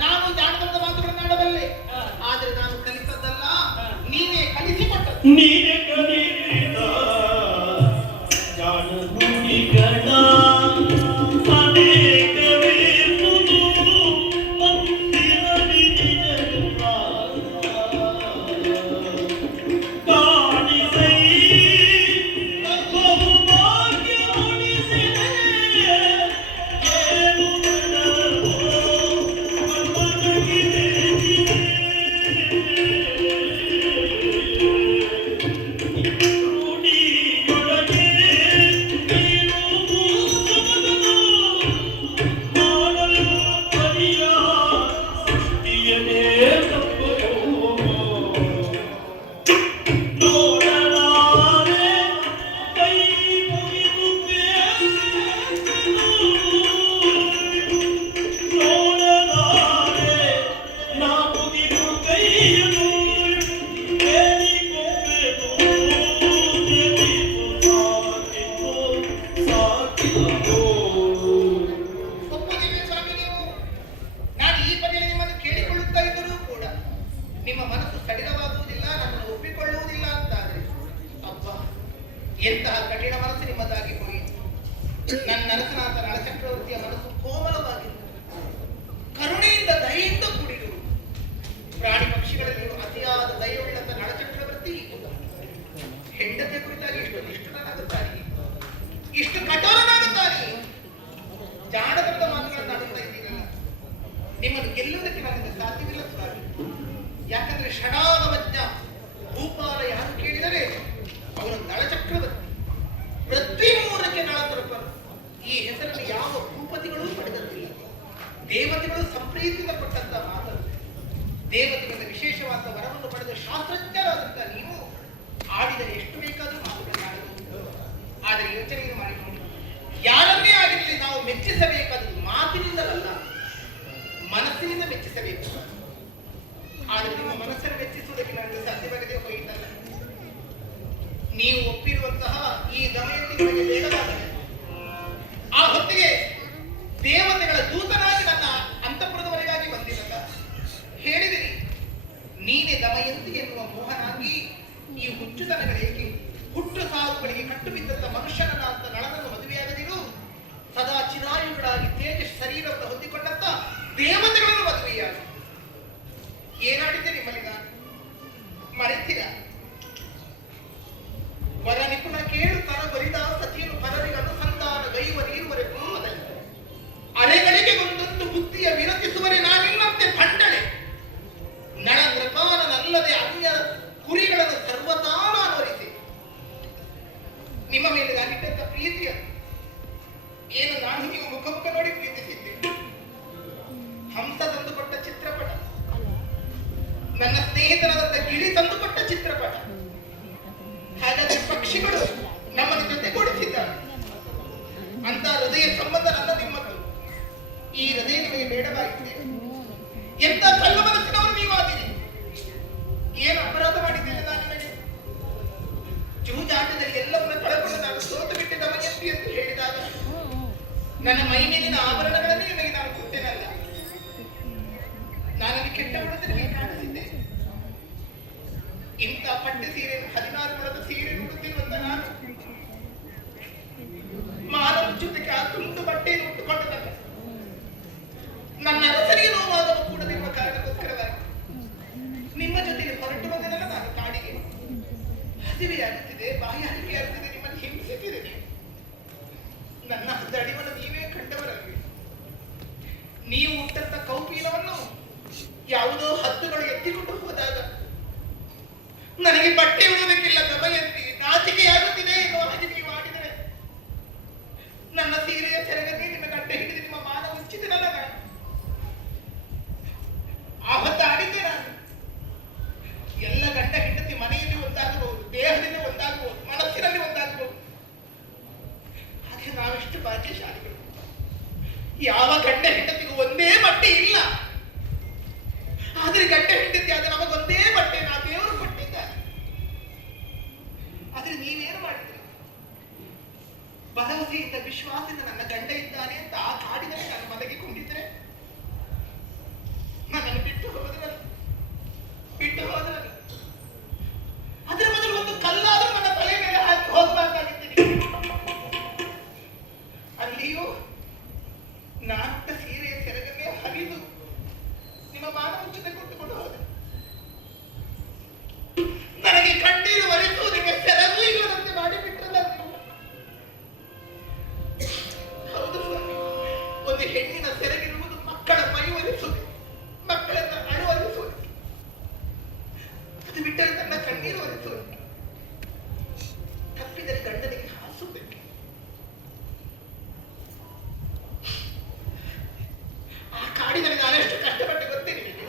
ನಾನು ಜಾಣತನದ ಮಾತುಗಳನ್ನು ಆಡಬಲ್ಲೆ, ಆದ್ರೆ ನಾನು ಕಲಿತದ್ದಲ್ಲ, ನೀವೇ ಕಲಿಸಿಕೊಟ್ಟದ್ದು. ನೀನೇ ಕಲಿಸಿದ ಜಾಣ ನುಡಿಗಳ ನನ್ನ ಅರಸನಾದ ನಳಚಕ್ರವರ್ತಿಯ ಮನಸ್ಸು ಕೋಮಲವಾಗಿರುವುದು, ಕರುಣೆಯಿಂದ ದಯೆಯಿಂದ ಕೂಡಿರುವುದು. ಪ್ರಾಣಿ ಪಕ್ಷಿಗಳಲ್ಲಿ ಅತಿಯಾದ ದಯವುಳ್ಳಂತ ನಳಚಕ್ರವರ್ತಿ ಹೆಂಡತಿಯ ಕುರಿತಾಗಿ ಇಷ್ಟು ನಿಷ್ಠುರನಾಗುತ್ತಾನೆ, ಇಷ್ಟು ಕಠೋರನಾಗುತ್ತಾನೆ. ಜಾಣತನದ ಮಾತುಗಳನ್ನು ಆಡುತ್ತಾ ಇದ್ದೀರಲ್ಲ, ನಿಮ್ಮನ್ನು ಗೆಲ್ಲುವುದಕ್ಕೆ ನನಗೆ ಸಾಧ್ಯವಿಲ್ಲ ಸ್ವಾಮಿ. ಯಾಕಂದ್ರೆ ಷಡಾಗಮಜ್ಞ ಭೂಪಾಲ ಯಾರು ಕೇಳಿದರೆ ಅವನು ನಳಚಕ್ರವರ್ತಿ, ಪೃಥ್ವಿ ಮೂರಕ್ಕೆ ನಳತರಪರು. ಈ ಹೆಸರನ್ನು ಯಾವ ಭೂಪತಿಗಳೂ ಪಡೆದಂತಿಲ್ಲ. ದೇವತೆಗಳು ಸಂಪ್ರೀತಿಯಿಂದ ಕೊಟ್ಟಂತ ಮಾತು, ದೇವತೆಗಳ ವಿಶೇಷವಾದ ವರವನ್ನು ಪಡೆದ ಶಾಸ್ತ್ರಜ್ಞರಾದಂತ ನೀವು ಆಡಿದರೆ ಎಷ್ಟು ಬೇಕಾದರೂ ಮಾತುಗಳನ್ನಾಡಬಹುದು. ಆದರೆ ಯೋಚನೆಯನ್ನು ಮಾಡಿಕೊಂಡು ಯಾರನ್ನೇ ಆಗಿರಲಿ ನಾವು ಮೆಚ್ಚಿಸಬೇಕಾದದ್ದು ಮಾತಿನಿಂದಲಲ್ಲ, ಮನಸ್ಸಿನಿಂದ ಮೆಚ್ಚಿಸಬೇಕು. ಆದರೆ ನಿಮ್ಮ ಮನಸ್ಸನ್ನು ಮೆಚ್ಚಿಸುವುದಕ್ಕೆ ನನಗೆ ಸಾಧ್ಯವಾಗದೆ ಹೋಯಿತಲ್ಲ. ನೀವು ಒಪ್ಪಿರುವಂತಹ ಈ ದಮಯಂತಿ ನಿಮಗೆ ಬೇಡವಾಗಿದೆ. ಆ ಹೊತ್ತಿಗೆ ದೇವತೆಗಳ ದೂತನಾಗಿ ನನ್ನ ಅಂತಃಪುರದವರೆಗಾಗಿ ಬಂದಿರಲ್ಲ, ಹೇಳಿದಿರಿ ನೀನೇ ದಮಯಂತಿ ಎನ್ನುವ ಮೋಹನಾಗಿ ಈ ಹುಚ್ಚುತನಗಳೇಕೆ, ಹುಟ್ಟು ಸಾವುಗಳಿಗೆ ಕಟ್ಟು ಬಿದ್ದಂತ ಮನುಷ್ಯನನ್ನ ಅಂತ ನಳನನ್ನು ಮದುವೆಯಾಗದಿರು, ಸದಾ ಚಿರಾಯುಗಳಾಗಿ ತೇಜಸ್ ಶರೀರವನ್ನು ಹೊಂದಿಕೊಂಡಂತ ದೇವತೆಗಳನ್ನು ಮದುವೆಯಾಗ. ಏನಾಡಿದ್ದೆ ನಿಮ್ಮಲ್ಲಿ ನಾನು ಮರೆತಿರ? ವರ ನಿಪುಣ ಕೇಳು ತರ ಬರಿದ ಸತಿಯನ್ನು ಪರರಿಗೆ ಅನುಸಂಧಾನ ಗೈವ ನೀರುವರೆ ಬ್ರಹ್ಮದಲ್ಲಿ ಅರೆಗಳಿಗೆ ಒಂದೊಂದು ಬುದ್ಧಿಯ ವಿರತಿಸುವರೆ ನಾನಿನ್ನಂತೆ ಭಂಡಳೆ ನಳ ನೃಪಾನಲ್ಲದೆ ಅನ್ಯ ಕುರಿಗಳನ್ನು ಸರ್ವತಾ ಅನುವರಿಸಿ. ನಿಮ್ಮ ಮೇಲೆ ನಾನಿಟ್ಟಂತ ಪ್ರೀತಿಯ ಏನು ನಾನು ನೀವು ಮುಖ ನೋಡಿ ಪ್ರೀತಿಸಿದ್ದೆ. ಹಂಸ ತಂದುಕೊಟ್ಟ ಚಿತ್ರಪಟ, ನನ್ನ ಸ್ನೇಹಿತನಾದಂತ ಗಿಳಿ ತಂದುಕೊಟ್ಟ ಚಿತ್ರಪಟ. ಹಾಗಾದ್ರೆ ಪಕ್ಷಿಗಳು ನಮ್ಮನ್ನು ಜೊತೆಗೂಡಿಸಿದ್ದಾರೆ ಅಂತ ಹೃದಯ ಸಂಬಂಧ ನನ್ನ ನಿಮ್ಮದು. ಈ ಹೃದಯ ನಿಮಗೆ ಬೇಡವಾಗಿದೆ. ಎಂತ ಕಲ್ಲು ಮನಸ್ಸಿನವರು ನೀವಾಗಿರಿ. ಏನು ಅಪರಾಧ ಮಾಡಿದ್ದೇನೆ ನಾನು ನಿಮಗೆ? ಜೂಜಾಟದಲ್ಲಿ ಎಲ್ಲವನ್ನ ಕಳಕೊಂಡು ನಾನು ಸೋತು ಬಿಟ್ಟಿದ್ದ ಮನೆಯಂತಿ ಎಂದು ಹೇಳಿದಾಗ ನನ್ನ ಮೈ ಮೇಲಿನ ಆಭರಣಗಳನ್ನೇ ನಿಮಗೆ ನಾನು ಕೊಟ್ಟೆನಲ್ಲ. ನಾನಲ್ಲಿ ಕೆಟ್ಟ ಗುಣದ ನಿಮಗೆ ಕಾಣಿಸಿದ್ದೆ. ಇಂಥ ಪಟ್ಟೆ ಸೀರೆ 16 ಗುಣದ ಸೀರೆ ಉಡುತ್ತಿರುವಂತ ನಾನು ಮಾನವ ಜೊತೆಗೆ ಆ ತುಂಡು ಬಟ್ಟೆಯನ್ನು ಉಟ್ಟುಕೊಂಡನಲ್ಲ. ನನ್ನ ಅರಸರಿಗೆ ನೋವಾದರೂ ಕೂಡ ನಿಮ್ಮ ಕಾರಣಕ್ಕೋಸ್ಕರವಾಗಿ ನಿಮ್ಮ ಜೊತೆಗೆ ಹೊರಟು ಬಂದನಲ್ಲ ನಾನು ಕಾಡಿಗೆ. ಹಸಿವೆಯಾಗುತ್ತಿದೆ, ಬಾಯಾರಿಕೆ ಆಗುತ್ತಿದೆ, ನಿಮ್ಮನ್ನು ಹಿಂಸಿಸಿದೆ. ನನ್ನ ದಡಿವನ್ನು ನೀವೇ ಕಂಡವರಾಗಿ ನೀವು ಉಟ್ಟಂತ ಕೌಪೀನವನ್ನು ಯಾವುದೋ ಹದ್ದುಗಳು ಎತ್ತಿಕೊಂಡು ಹೋದಾಗ ನನಗೆ ಬಟ್ಟೆ ಉಡುವುದಕ್ಕಿಲ್ಲ ದಮಯಂತಿ, ನಾಚಿಕೆಯಾಗುತ್ತಿದೆ ಎನ್ನುವ ಹಾಗೆ ನೀವು ಆಡಿದರೆ ನನ್ನ ಸೀರೆಯ ಸೆರಗನ್ನೇ ನಿಮ್ಮ ಗಂಟೆ ಹಿಡಿದು ನಿಮ್ಮ ಮಾನ ಮುಚ್ಚಿದನಲ್ಲ ನಾನು. ಆ ಹೊತ್ತು ಆಡಿದ್ದೆ ನಾನು. ಎಲ್ಲ ಗಂಡ ಹೆಂಡತಿ ಮನೆಯಲ್ಲಿ ಒಂದಾಗಬಹುದು, ದೇಹದಲ್ಲಿ ಒಂದಾಗಬಹುದು, ಮನಸ್ಸಿನಲ್ಲಿ ಒಂದಾಗಬಹುದು. ಹಾಗೆ ನಾವೆಷ್ಟು ಭಾಗ್ಯಶಾಲಿಗಳು. ಯಾವ ಗಂಡ ಹೆಂಡತಿಗೂ ಒಂದೇ ಬಟ್ಟೆ ಇಲ್ಲ, ಆದ್ರೆ ಗಂಡ ಹೆಂಡತಿ ಆದ್ರೆ ನಮಗೊಂದೇ ಬಟ್ಟೆ ನಾ ದೇವರು ಕೊಟ್ಟಿದ್ದಾರೆ. ಆದ್ರೆ ನೀವೇನು ಮಾಡಿದ್ರಿ? ಭರವಸೆಯಿಂದ ವಿಶ್ವಾಸದಿಂದ ನನ್ನ ಗಂಡ ಇದ್ದಾನೆ ಅಂತ ಆ ಕಾಡಿನಲ್ಲಿ ನಾನು ಮಲಗಿಕೊಂಡಿದ್ರೆ ನನ್ನನ್ನು ಬಿಟ್ಟು ಹೋದ್ರಲ್ಲ. ಅದ್ರ ಮೊದಲು ಒಂದು ಕಲ್ಲಾದ್ರೂ ನನ್ನ ತಲೆ ಮೇಲೆ ಹಾಕಿ ಹೋಗಬಾರ್ದಾಗಿದ್ದೀನಿ. ಅಲ್ಲಿಯೂ ನಾನುಟ್ಟ ಸೀರೆಯ ಸೆರಗನ್ನೇ ಹರಿದು ನಿಮ್ಮ ಮಾನ ಮುಚ್ಚತೆ ಕೊಟ್ಟುಕೊಂಡು ಹೋದೆ. ನನಗೆ ಕಣ್ಣೀರು ಒರೆಸುವುದಕ್ಕೆ ಸೆರಗು ಇಲ್ಲದಂತೆ ಮಾಡಿಬಿಟ್ಟಲ್ಲ ನೀವು. ಹೌದು ಸ್ವಾಮಿ, ಒಂದು ಹೆಣ್ಣಿನ ಸೆರಗಿರುವುದು ಮಕ್ಕಳ ಮೈ ಒರೆಸುವುದು, ಮಕ್ಕಳನ್ನ ಅಳುವರಿಸುವುದು, ಅದು ಬಿಟ್ಟರೆ ತನ್ನ ಕಣ್ಣೀರು ಒರೆಸುವುದು, ತಪ್ಪಿದರೆ ಗಂಡನಿಗೆ ಹಾಸುವುದಕ್ಕೆ. ಆ ಕಾಡಿನಲ್ಲಿ ನಾನೆಷ್ಟು ಕಷ್ಟಪಟ್ಟು ಗೊತ್ತೇ ನಿಮಗೆ?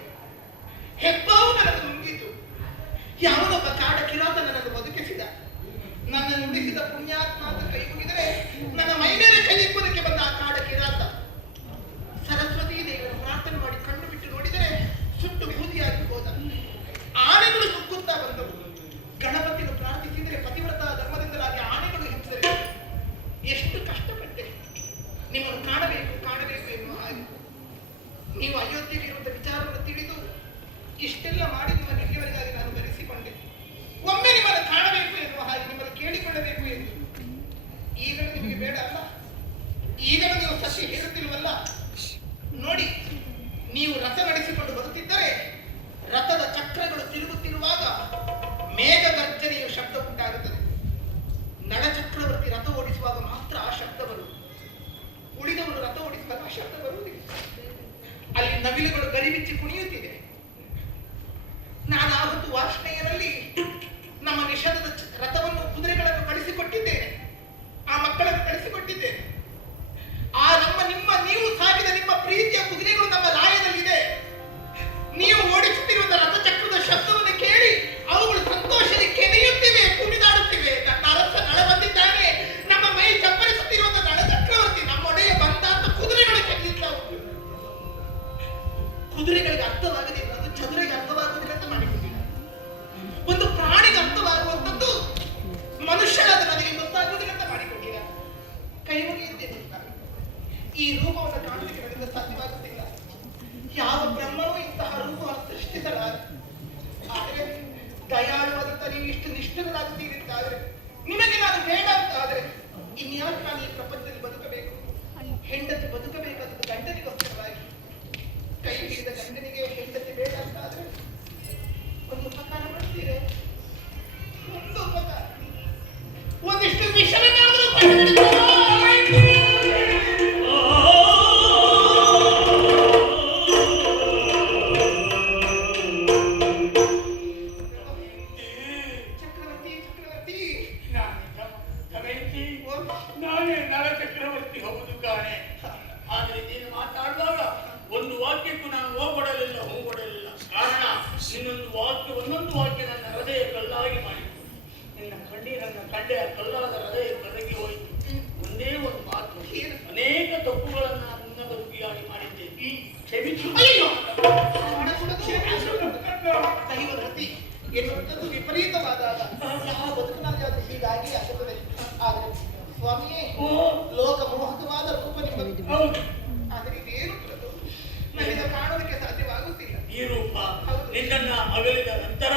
ಹೆಬ್ಬಾವು ನನಗೆ ನುಂಗಿತು. ಯಾವನೊಬ್ಬ ಕಾಡ ಕಿರಾತ ನನ್ನನ್ನು ಬದುಕಿಸಿದ, ನನ್ನನ್ನು ಉಳಿಸಿದ ಪುಣ್ಯಾತ್ಮ ಅಂತ ಕೈ ಮುಗಿದರೆ ನನ್ನ ಮೈ ಮೇಲೆ ಕೈ ಇಪ್ಪುವುದಕ್ಕೆ ಬಂದ ಆ ಕಾಡ ಕಿರಾತ ಸರಸ್ವತಿ ದೇವಿಯನ್ನು ಪ್ರಾರ್ಥನೆ ಮಾಡಿ ಕಣ್ಣು ಬಿಟ್ಟು ನೋಡಿದರೆ ಸುಟ್ಟು ಬೂದಿಯಾಗಿ ಹೋದ. ಆನೆಗಳು ನುಗ್ಗುತ್ತಾ ಬಂದವು. ಗಣಪತಿಯನ್ನು ಪ್ರಾರ್ಥಿಸಿದರೆ ಪತಿವ್ರತ ಧರ್ಮದಿಂದಲಾಗಿ ಆನೆಗಳು ಹಿಂಸೆ. ಎಷ್ಟು ಕಷ್ಟಪಟ್ಟೆ ನಿಮ್ಮನ್ನು ಕಾಣಬೇಕು ಎನ್ನುವ ಹಾಗೆ. ನೀವು ಅಯೋಧ್ಯೆಗೆ ಇರುವಂತ ವಿಚಾರವನ್ನು ತಿಳಿದು ಇಷ್ಟೆಲ್ಲ ಮಾಡಿ ನಿಮ್ಮ ನಿತ್ಯವರಿಗಾಗಿ ನಾನು ಬರೆಸಿಕೊಂಡೆ. ಒಮ್ಮೆ ನಿಮ್ಮನ್ನು ಕಾಣಬೇಕು ಎನ್ನುವ ಹಾಗೆ, ನಿಮ್ಮನ್ನು ಕೇಳಿಕೊಳ್ಳಬೇಕು ಎಂದು. ಈಗ ನಿಮಗೆ ಬೇಡ ಅಲ್ಲ, ಈಗಲೂ ನೀವು ಸತ್ಯ ಹೇಳುತ್ತಿರುವಲ್ಲ. ನೋಡಿ, ನೀವು ರಥ ನಡೆಸಿಕೊಂಡು ಬರುತ್ತಿದ್ದರೆ ರಥದ ಚಕ್ರಗಳು ತಿರುಗುತ್ತಿರುವಾಗ ಮೇಘಗರ್ಜನೆಯ ಶಬ್ದ ಉಂಟಾಗುತ್ತದೆ. ನಳಚಕ್ರವರ್ತಿ ರಥ ಓಡಿಸುವಾಗ ಮಾತ್ರ ಆ ಶಬ್ದ ಬರುವುದು. ಉಳಿದವರು ರಥ ಓಡಿಸುವಾಗ ಆ ಶಬ್ದ ಬರುವುದಿಲ್ಲ. ಅಲ್ಲಿ ನವಿಲುಗಳು ಗರಿಬಿಚ್ಚಿ ಕುಣಿಯುತ್ತಿದೆ. ನಾನು ಆ ಹೊತ್ತು ವಾರ್ಷ್ಣೆಯರಲ್ಲಿ ನಮ್ಮ ನಿಷೇಧದ ರಥವನ್ನು ಕುದುರೆಗಳನ್ನು ಕಳಿಸಿಕೊಟ್ಟಿದ್ದೇನೆ, ಆ ಮಕ್ಕಳನ್ನು ಕಳಿಸಿಕೊಟ್ಟಿದ್ದೇನೆ. ಆ ನೀವು ಸಾಗಿದ ನಿಮ್ಮ ಪ್ರೀತಿಯ ಕುದುರೆಗಳು ನಮ್ಮ ಲಾಯದಲ್ಲಿದೆ. ನೀವು ಓಡಿಸುತ್ತಿರುವ ರಥಚಕ್ರದ ಶಬ್ದವನ್ನು ಕೇಳಿ ಅವುಗಳು ಸಂತೋಷದಲ್ಲಿ ಕೆನೆಯುತ್ತಿವೆ, ಕುಣಿದಾಡುತ್ತಿವೆ. ನನ್ನ ಅರಸ ನಳ ಬಂದಿದ್ದಾನೆ, ನಮ್ಮ ಮೈ ಚಪ್ಪರಿಸುತ್ತಿರುವ ನಳಚಕ್ರವರ್ತಿ, ನಮ್ಮೊಡೆಯ ಬಂದ ಅಂತ ಕುದುರೆಗಳು ಕೆನೆಯುತ್ತಾ ಉಂಟು. ಕುದುರೆಗಳಿಗೆ ಅರ್ಥವಾಗದಿಲ್ಲ, ಅದು ಚದುರೆಗೆ ಅರ್ಥವಾಗುವುದಿಲ್ಲ ಅಂತ ಮಾಡಿಕೊಂಡಿಲ್ಲ. ಒಂದು ಪ್ರಾಣಿಗೆ ಅರ್ಥವಾಗುವಂಥದ್ದು ಮನುಷ್ಯರಾದ ನನಗೆ ಗೊತ್ತಾಗುವುದಿಲ್ಲ ಅಂತ ಮಾಡಿಕೊಂಡಿಲ್ಲ. ಕೈ ಮುಗಿಯುತ್ತೇನೆ. ಈ ರೂಪವನ್ನು ಕಾಣಲಿಕ್ಕೆ ನನಗೆ ಸಾಧ್ಯವಾಗುತ್ತಿಲ್ಲ. ಯಾವ ಬ್ರಹ್ಮನೂ ಇಂತಹ ರೂಪವನ್ನು ಸೃಷ್ಟಿಸಲಾರ. ಆದರೆ ದಯಾಳುವಾದಂತ ನೀವು ಇಷ್ಟು ನಿಷ್ಠರಾಗುತ್ತೀರಿದ್ದಾದರೆ, ನಿಮಗೆ ನಾನು ಬೇಡ ಅಂತ ಆದರೆ ಇನ್ಯಾಕೆ ನಾನು ಈ ಪ್ರಪಂಚದಲ್ಲಿ ಬದುಕಬೇಕು? ಹೆಂಡತಿ ಬದುಕಬೇಕಾದ ಗಂಡನಿಗೋಸ್ಕರವಾಗಿ. ಕೈ ಹಿಡಿದ ಗಂಡನಿಗೆ ಹೆಂಡತಿ ಬೇಡ ಅಂತ ಆದರೆ ಒಂದು ಉಪಕಾರ ಮಾಡ್ತೀರಿ. ಒಂದು ಉಪಕಾರ, ಒಂದಿಷ್ಟು ವಿಷವನ್ನಾದರೂ ನಾನೇ ನಳಚಕ್ರವರ್ತಿ ಹೌದು ಕಾಣೆ. ಆದರೆ ನೀನು ಮಾತಾಡುವಾಗ ಒಂದು ವಾಕ್ಯಕ್ಕೂ ನಾನು ಹೋಗೊಡಲಿಲ್ಲ, ಹೋಗೊಡಲಿಲ್ಲ. ಕಾರಣ ನಿನ್ನೊಂದು ವಾಕ್ಯ, ಒಂದೊಂದು ವಾಕ್ಯ ನನ್ನ ಹೃದಯ ಕಲ್ಲಾಗಿ ಮಾಡಿತು. ನಿನ್ನ ಕಣ್ಣೀರನ್ನ ಕಂಡೆ ಆ ಕಲ್ಲಾದ ಹೃದಯ ಕರಗಿ ಹೋಯಿತು. ಒಂದೇ ಒಂದು ಮಾತು, ಅನೇಕ ತಪ್ಪುಗಳನ್ನ ನನ್ನ ಬದುಕಿಯಾಗಿ ಮಾಡಿದ್ದೇನೆ, ಕ್ಷಮಿಸು. ದೈವರತಿ ಎನ್ನುವಂಥದ್ದು ವಿಪರೀತವಾದಾಗ ಯಾವ ಬದುಕಿನಲ್ಲಿ ಅದು ಹೀಗಾಗಿ ಆಗುತ್ತದೆ. ಆದರೆ ಸ್ವಾಮಿಯೇ, ಲೋಕ ಮೋಹಕವಾದ ರೂಪ ನಿಮ್ಮದು. ಹೌದು, ಆದರೆ ಇದೇನು ನನಗೆ ಕಾಣೋದಕ್ಕೆ ಸಾಧ್ಯವಾಗುತ್ತಿಲ್ಲ. ಈ ರೂಪ ನಿನ್ನನ್ನ ಅಗಲಿದ ನಂತರ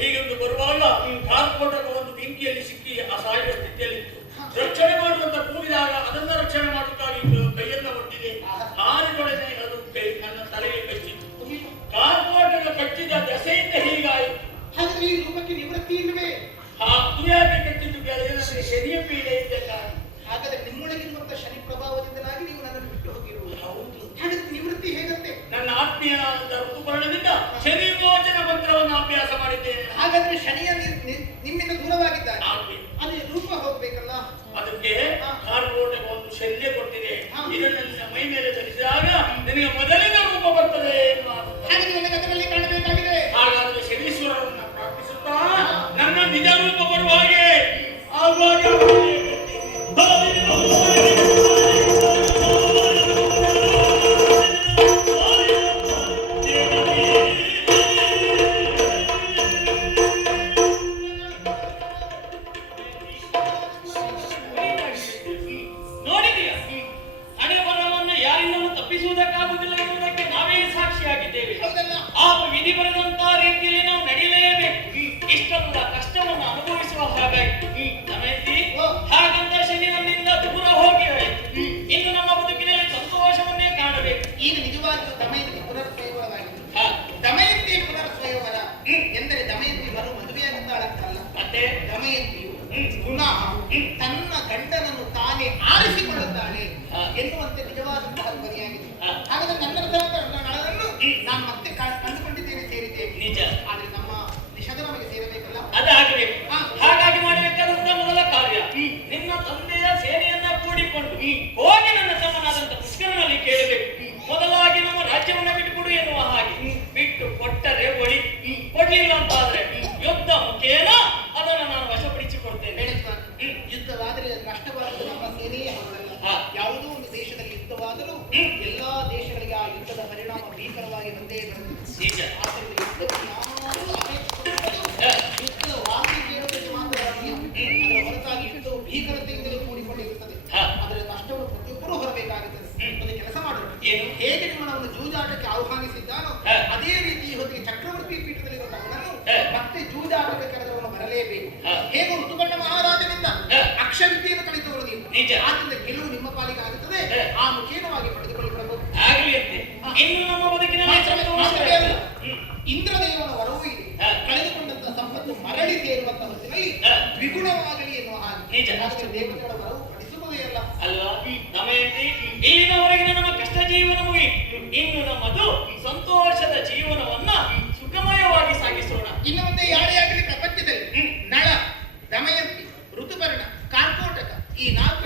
ಹೀಗೊಂದು ಬರುವಾಗ ಕಾರ್ಪೋಟದ ಒಂದು ಬೆಂಕಿಯಲ್ಲಿ ಸಿಕ್ಕಿ ಆ ಸಾಯುವ ಸ್ಥಿತಿಯಲ್ಲಿತ್ತು. ರಕ್ಷಣೆ ಮಾಡುವಂತ ಕೂಗಿದಾಗ ಅದನ್ನ ರಕ್ಷಣೆ ಮಾಡುತ್ತಾಗಿ ಕೈಯನ್ನ ಒಟ್ಟಿದೆ. ಹಾರಿದೊಡನೆ ಅದು ನನ್ನ ತಲೆಗೆ ಕಚ್ಚಿತು. ಕಾರ್ಪೋಟದ ಕಚ್ಚಿದ ದಸೆಯಿಂದ ಹೀಗಾಯಿತು. ಹಾಗಾದ್ರೆ ಈ ರೂಪಕ್ಕೆ ನಿವೃತ್ತಿ ಇಲ್ಲವೇ? ಆ ತುಯಾಗೆ ಕಚ್ಚಿದ್ದು ಏನಂದ್ರೆ ಶನಿಯ ಪೀಡೆ ಇದ್ದ ಕಾರಣ. ಹಾಗಾದ್ರೆ ನಿಮ್ಮೊಳಗಿರುವಂತಹ ಶನಿ ಪ್ರಭಾವದಿಂದಲಾಗಿ ನೀವು ನನ್ನನ್ನು ಬಿಟ್ಟು ಹೋಗಿರುವುದು. ಹೌದು. ಹಾಗಾದ್ರೆ ನಿವೃತ್ತಿ ಹೇಗಂತೆ? ನನ್ನ ಆತ್ಮೀಯನಾದ ಋತುಪರ್ಣದಿಂದ ಶನಿ ವಿಮೋಚನ ಮಂತ್ರವನ್ನು ಅಭ್ಯಾಸ ಮಾಡಿದ್ದೇನೆ. ಹಾಗಾದ್ರೆ ಶನಿಯ ನಿಮ್ಮಿಂದ ದೂರವಾಗಿದ್ದಾನೆ. ಆಗ್ಲಿ. ಅದೇ ರೂಪ ಹೋಗ್ಬೇಕಲ್ಲ. ಅದಕ್ಕೆ ಕಾರ್ಪೋಟಕ್ಕೆ ಒಂದು ಶಲ್ಯ ಕೊಟ್ಟಿದೆ. ಇದನ್ನು ನಿನ್ನ ಮೈ ಮೇಲೆ ಧರಿಸಿದಾಗ ನಿನಗೆ ಮೊದಲಿನ ರೂಪ ಬರ್ತದೆ. ಹಾಗಾದ್ರೆ ನನಗೆ ಅದರಲ್ಲಿ ಕಾಣಬೇಕಾಗಿದೆ. ಹಾಗಾದ್ರೆ ಶನೀಶ್ವರರನ್ನ ಪ್ರಾರ್ಥಿಸುತ್ತಾ ನನ್ನ ನಿಜ ರೂಪ ಬರುವ ಹಾಗೆ ಆಗುವಾಗ ನೋಡಿದೀಯ, ಹಣೆ ಬರವನ್ನು ಯಾರಿಂದಲೂ ತಪ್ಪಿಸುವುದಕ್ಕಾಗುವುದಿಲ್ಲ ಎನ್ನುವುದಕ್ಕೆ ನಾವೇ ಸಾಕ್ಷಿಯಾಗಿದ್ದೇವೆ. ಹೌದಲ್ಲ? ಆ ವಿಧಿ ಬರೆದಂತಹ ರೀತಿಯಲ್ಲಿ ನಾವು ನಡೆಯಲೇಬೇಕು. ಇಷ್ಟೆಲ್ಲ ಕಷ್ಟವನ್ನು ಅನುಭವಿಸುವ ಹಾಗಾಗಿ ದಮಯಂತಿ, ಹಾಗಂತ ಶನಿ ನಮ್ಮಿಂದ ದೂರ ಹೋಗಿ ಹೋಯಿತು. ಇನ್ನು ನಮ್ಮ ಬದುಕಿನಲ್ಲಿ ಸಂತೋಷವನ್ನೇ ಕಾಣಬೇಕು. ಈಗ ನಿಜವಾಗಿಯೂ ದಮಯಂತಿ ಪುನರ್ ಸ್ವಯಂವರವಾಗಿದೆ. ದಮಯಂತಿ ಪುನರ್ ಸ್ವಯಂವರ ಎಂದರೆ ದಮಯಂತಿ ಮರು ಮದುವೆಯಾಗುತ್ತಾಳಂತಲ್ಲ. ಮತ್ತೆ ದಮಯಂತಿಯು ಪುನಃ ತನ್ನ ಗಂಡನನ್ನು ತಾನೇ ಆರಿಸಿಕೊಳ್ಳುತ್ತಾಳೆ ಎನ್ನುವಂತೆ ನಿಜವಾದಂತಹ ಧ್ವನಿಯಾಗಿದೆ. ಹಾಗಾದ್ರೆ ನನ್ನ ನಳವನ್ನು ನಾನು ಮತ್ತೆ ಕಂಡುಕೊಂಡಿದ್ದೇನೆ, ಸೇರಿದ್ದೇನೆ. ನಿಜ. ಆದ್ರೆ ನಮ್ಮ ನಿಷಧ ನಮಗೆ ಸೇರಬೇಕಲ್ಲ. ಅದಾಗಬೇಕು. ಹಾಗಾಗಿ ಮಾಡಬೇಕಾದಂತ ಮೊದಲ ಕಾರ್ಯ, ನಿನ್ನ ತಂದೆಯ ಸೇನೆಯನ್ನ ಕೂಡಿಕೊಂಡು ಹೋಗಿ ನನ್ನ ತಮ್ಮನಾದಂತ ಕೃಷ್ಣನಲ್ಲಿ ಕೇಳಬೇಕು. ಮೊದಲಾಗಿ ನಮ್ಮ ರಾಜ್ಯವನ್ನ ಬಿಟ್ಟುಕೊಡು ಎನ್ನುವ ಹಾಗೆ. ಬಿಟ್ಟು ಕೊಟ್ಟರೆ ಒಳಿ, ಕೊಡ್ಲಿಲ್ಲ ಅಂತ ಆದ್ರೆ ಯುದ್ಧ ಮುಖೇನ ಅದನ್ನು ನಾನು ವಶಪಡಿಸಿಕೊಡ್ತೇನೆ. ಯುದ್ಧವಾದರೆ ನಷ್ಟವಾದದ್ದು ನಮ್ಮ ಸೇನೆಯೇ ಹೌದಲ್ಲ. ಯಾವುದೋ ಒಂದು ದೇಶದಲ್ಲಿ ಯುದ್ಧವಾದರೂ ಎಲ್ಲಾ ದೇಶಗಳಿಗೆ ಆ ಯುದ್ಧದ ಪರಿಣಾಮ ಭೀಕರವಾಗಿ ಬಂದೇ ಬರುತ್ತದೆ. ಆದ್ದರಿಂದ ಯುದ್ಧವನ್ನು ಯಾರು ಯುದ್ಧದ ವಾಸಿ ಕೇಳುವುದಕ್ಕೆ ಮಾತ್ರ ಅದರ ಹೊರತಾಗಿ ಯುದ್ಧವು ಭೀಕರತೆಯಿಂದಲೇ ಕೂಡಿಕೊಂಡಿರುತ್ತದೆ. ಅದರ ನಷ್ಟವನ್ನು ಪ್ರತಿಯೊಬ್ಬರೂ ಹೊರಬೇಕಾಗುತ್ತದೆ. ಒಂದು ಕೆಲಸ ಮಾಡೋಣ, ಹೇಗೆ ನಿಮ್ಮನ್ನು ಒಂದು ಜೂಜಾಟಕ್ಕೆ ಆಹ್ವಾನಿಸಿದ್ದಾನೋ ಅದೇ ರೀತಿ ಹೊತ್ತಿಗೆ ಚಕ್ರವರ್ತಿ ಪೀಠದಲ್ಲಿರುವ ಅವನನ್ನು ಮತ್ತೆ ಜೂಜಾಟಕ್ಕೆ ಕರೆದವನು ಬರಲೇಬೇಕು. ಹೇಗೂ ಋತುಪರ್ಣ ಮಹಾರಾಜನಿಂದ ಅಕ್ಷವಿದ್ಯೆಯನ್ನು ಕಲಿತವರು ನೀವು. ಆದ್ದರಿಂದ ಗೆಲುವು ನಿಮ್ಮ ಪಾಲಿಗೆ ಆಗುತ್ತದೆ. ಇನ್ನು ನಮ್ಮ ಬದುಕಿನ ಮಾತ್ರವೇ ಅಲ್ಲ, ಇಂದ್ರದೇವನ ವರವೂ ಇದೆ. ಕಳೆದುಕೊಂಡಂತ ಸಂಪತ್ತು ಮರಳಿ ಸೇರುವಂತ ಹೊತ್ತಿನಲ್ಲಿ ದ್ವಿಗುಣವಾಗಲಿ ಎನ್ನುವ ಹಾಗೆ ನಿಜ. ದೇವತೆಗಳ ವರವು ಪಡಿಸುವುದೇ ಅಲ್ಲ ಅಲ್ವಾ? ದಮಯಂತಿ, ಇಲ್ಲಿನವರೆಗಿನ ನಮ್ಮ ಕಷ್ಟ ಜೀವನ ಮುಗಿಯಿತು. ಇನ್ನು ನಮ್ಮದು ಸಂತೋಷದ ಜೀವನವನ್ನ ಸುಖಮಯವಾಗಿ ಸಾಗಿಸೋಣ. ಇನ್ನು ಮುಂದೆ ಯಾರೇ ಆಗಲಿ ಪ್ರಪಂಚದಲ್ಲಿ ನಳ, ದಮಯಂತಿ, ಋತುಪರ್ಣ, ಕಾರ್ಕೋಟಕ ಈ 4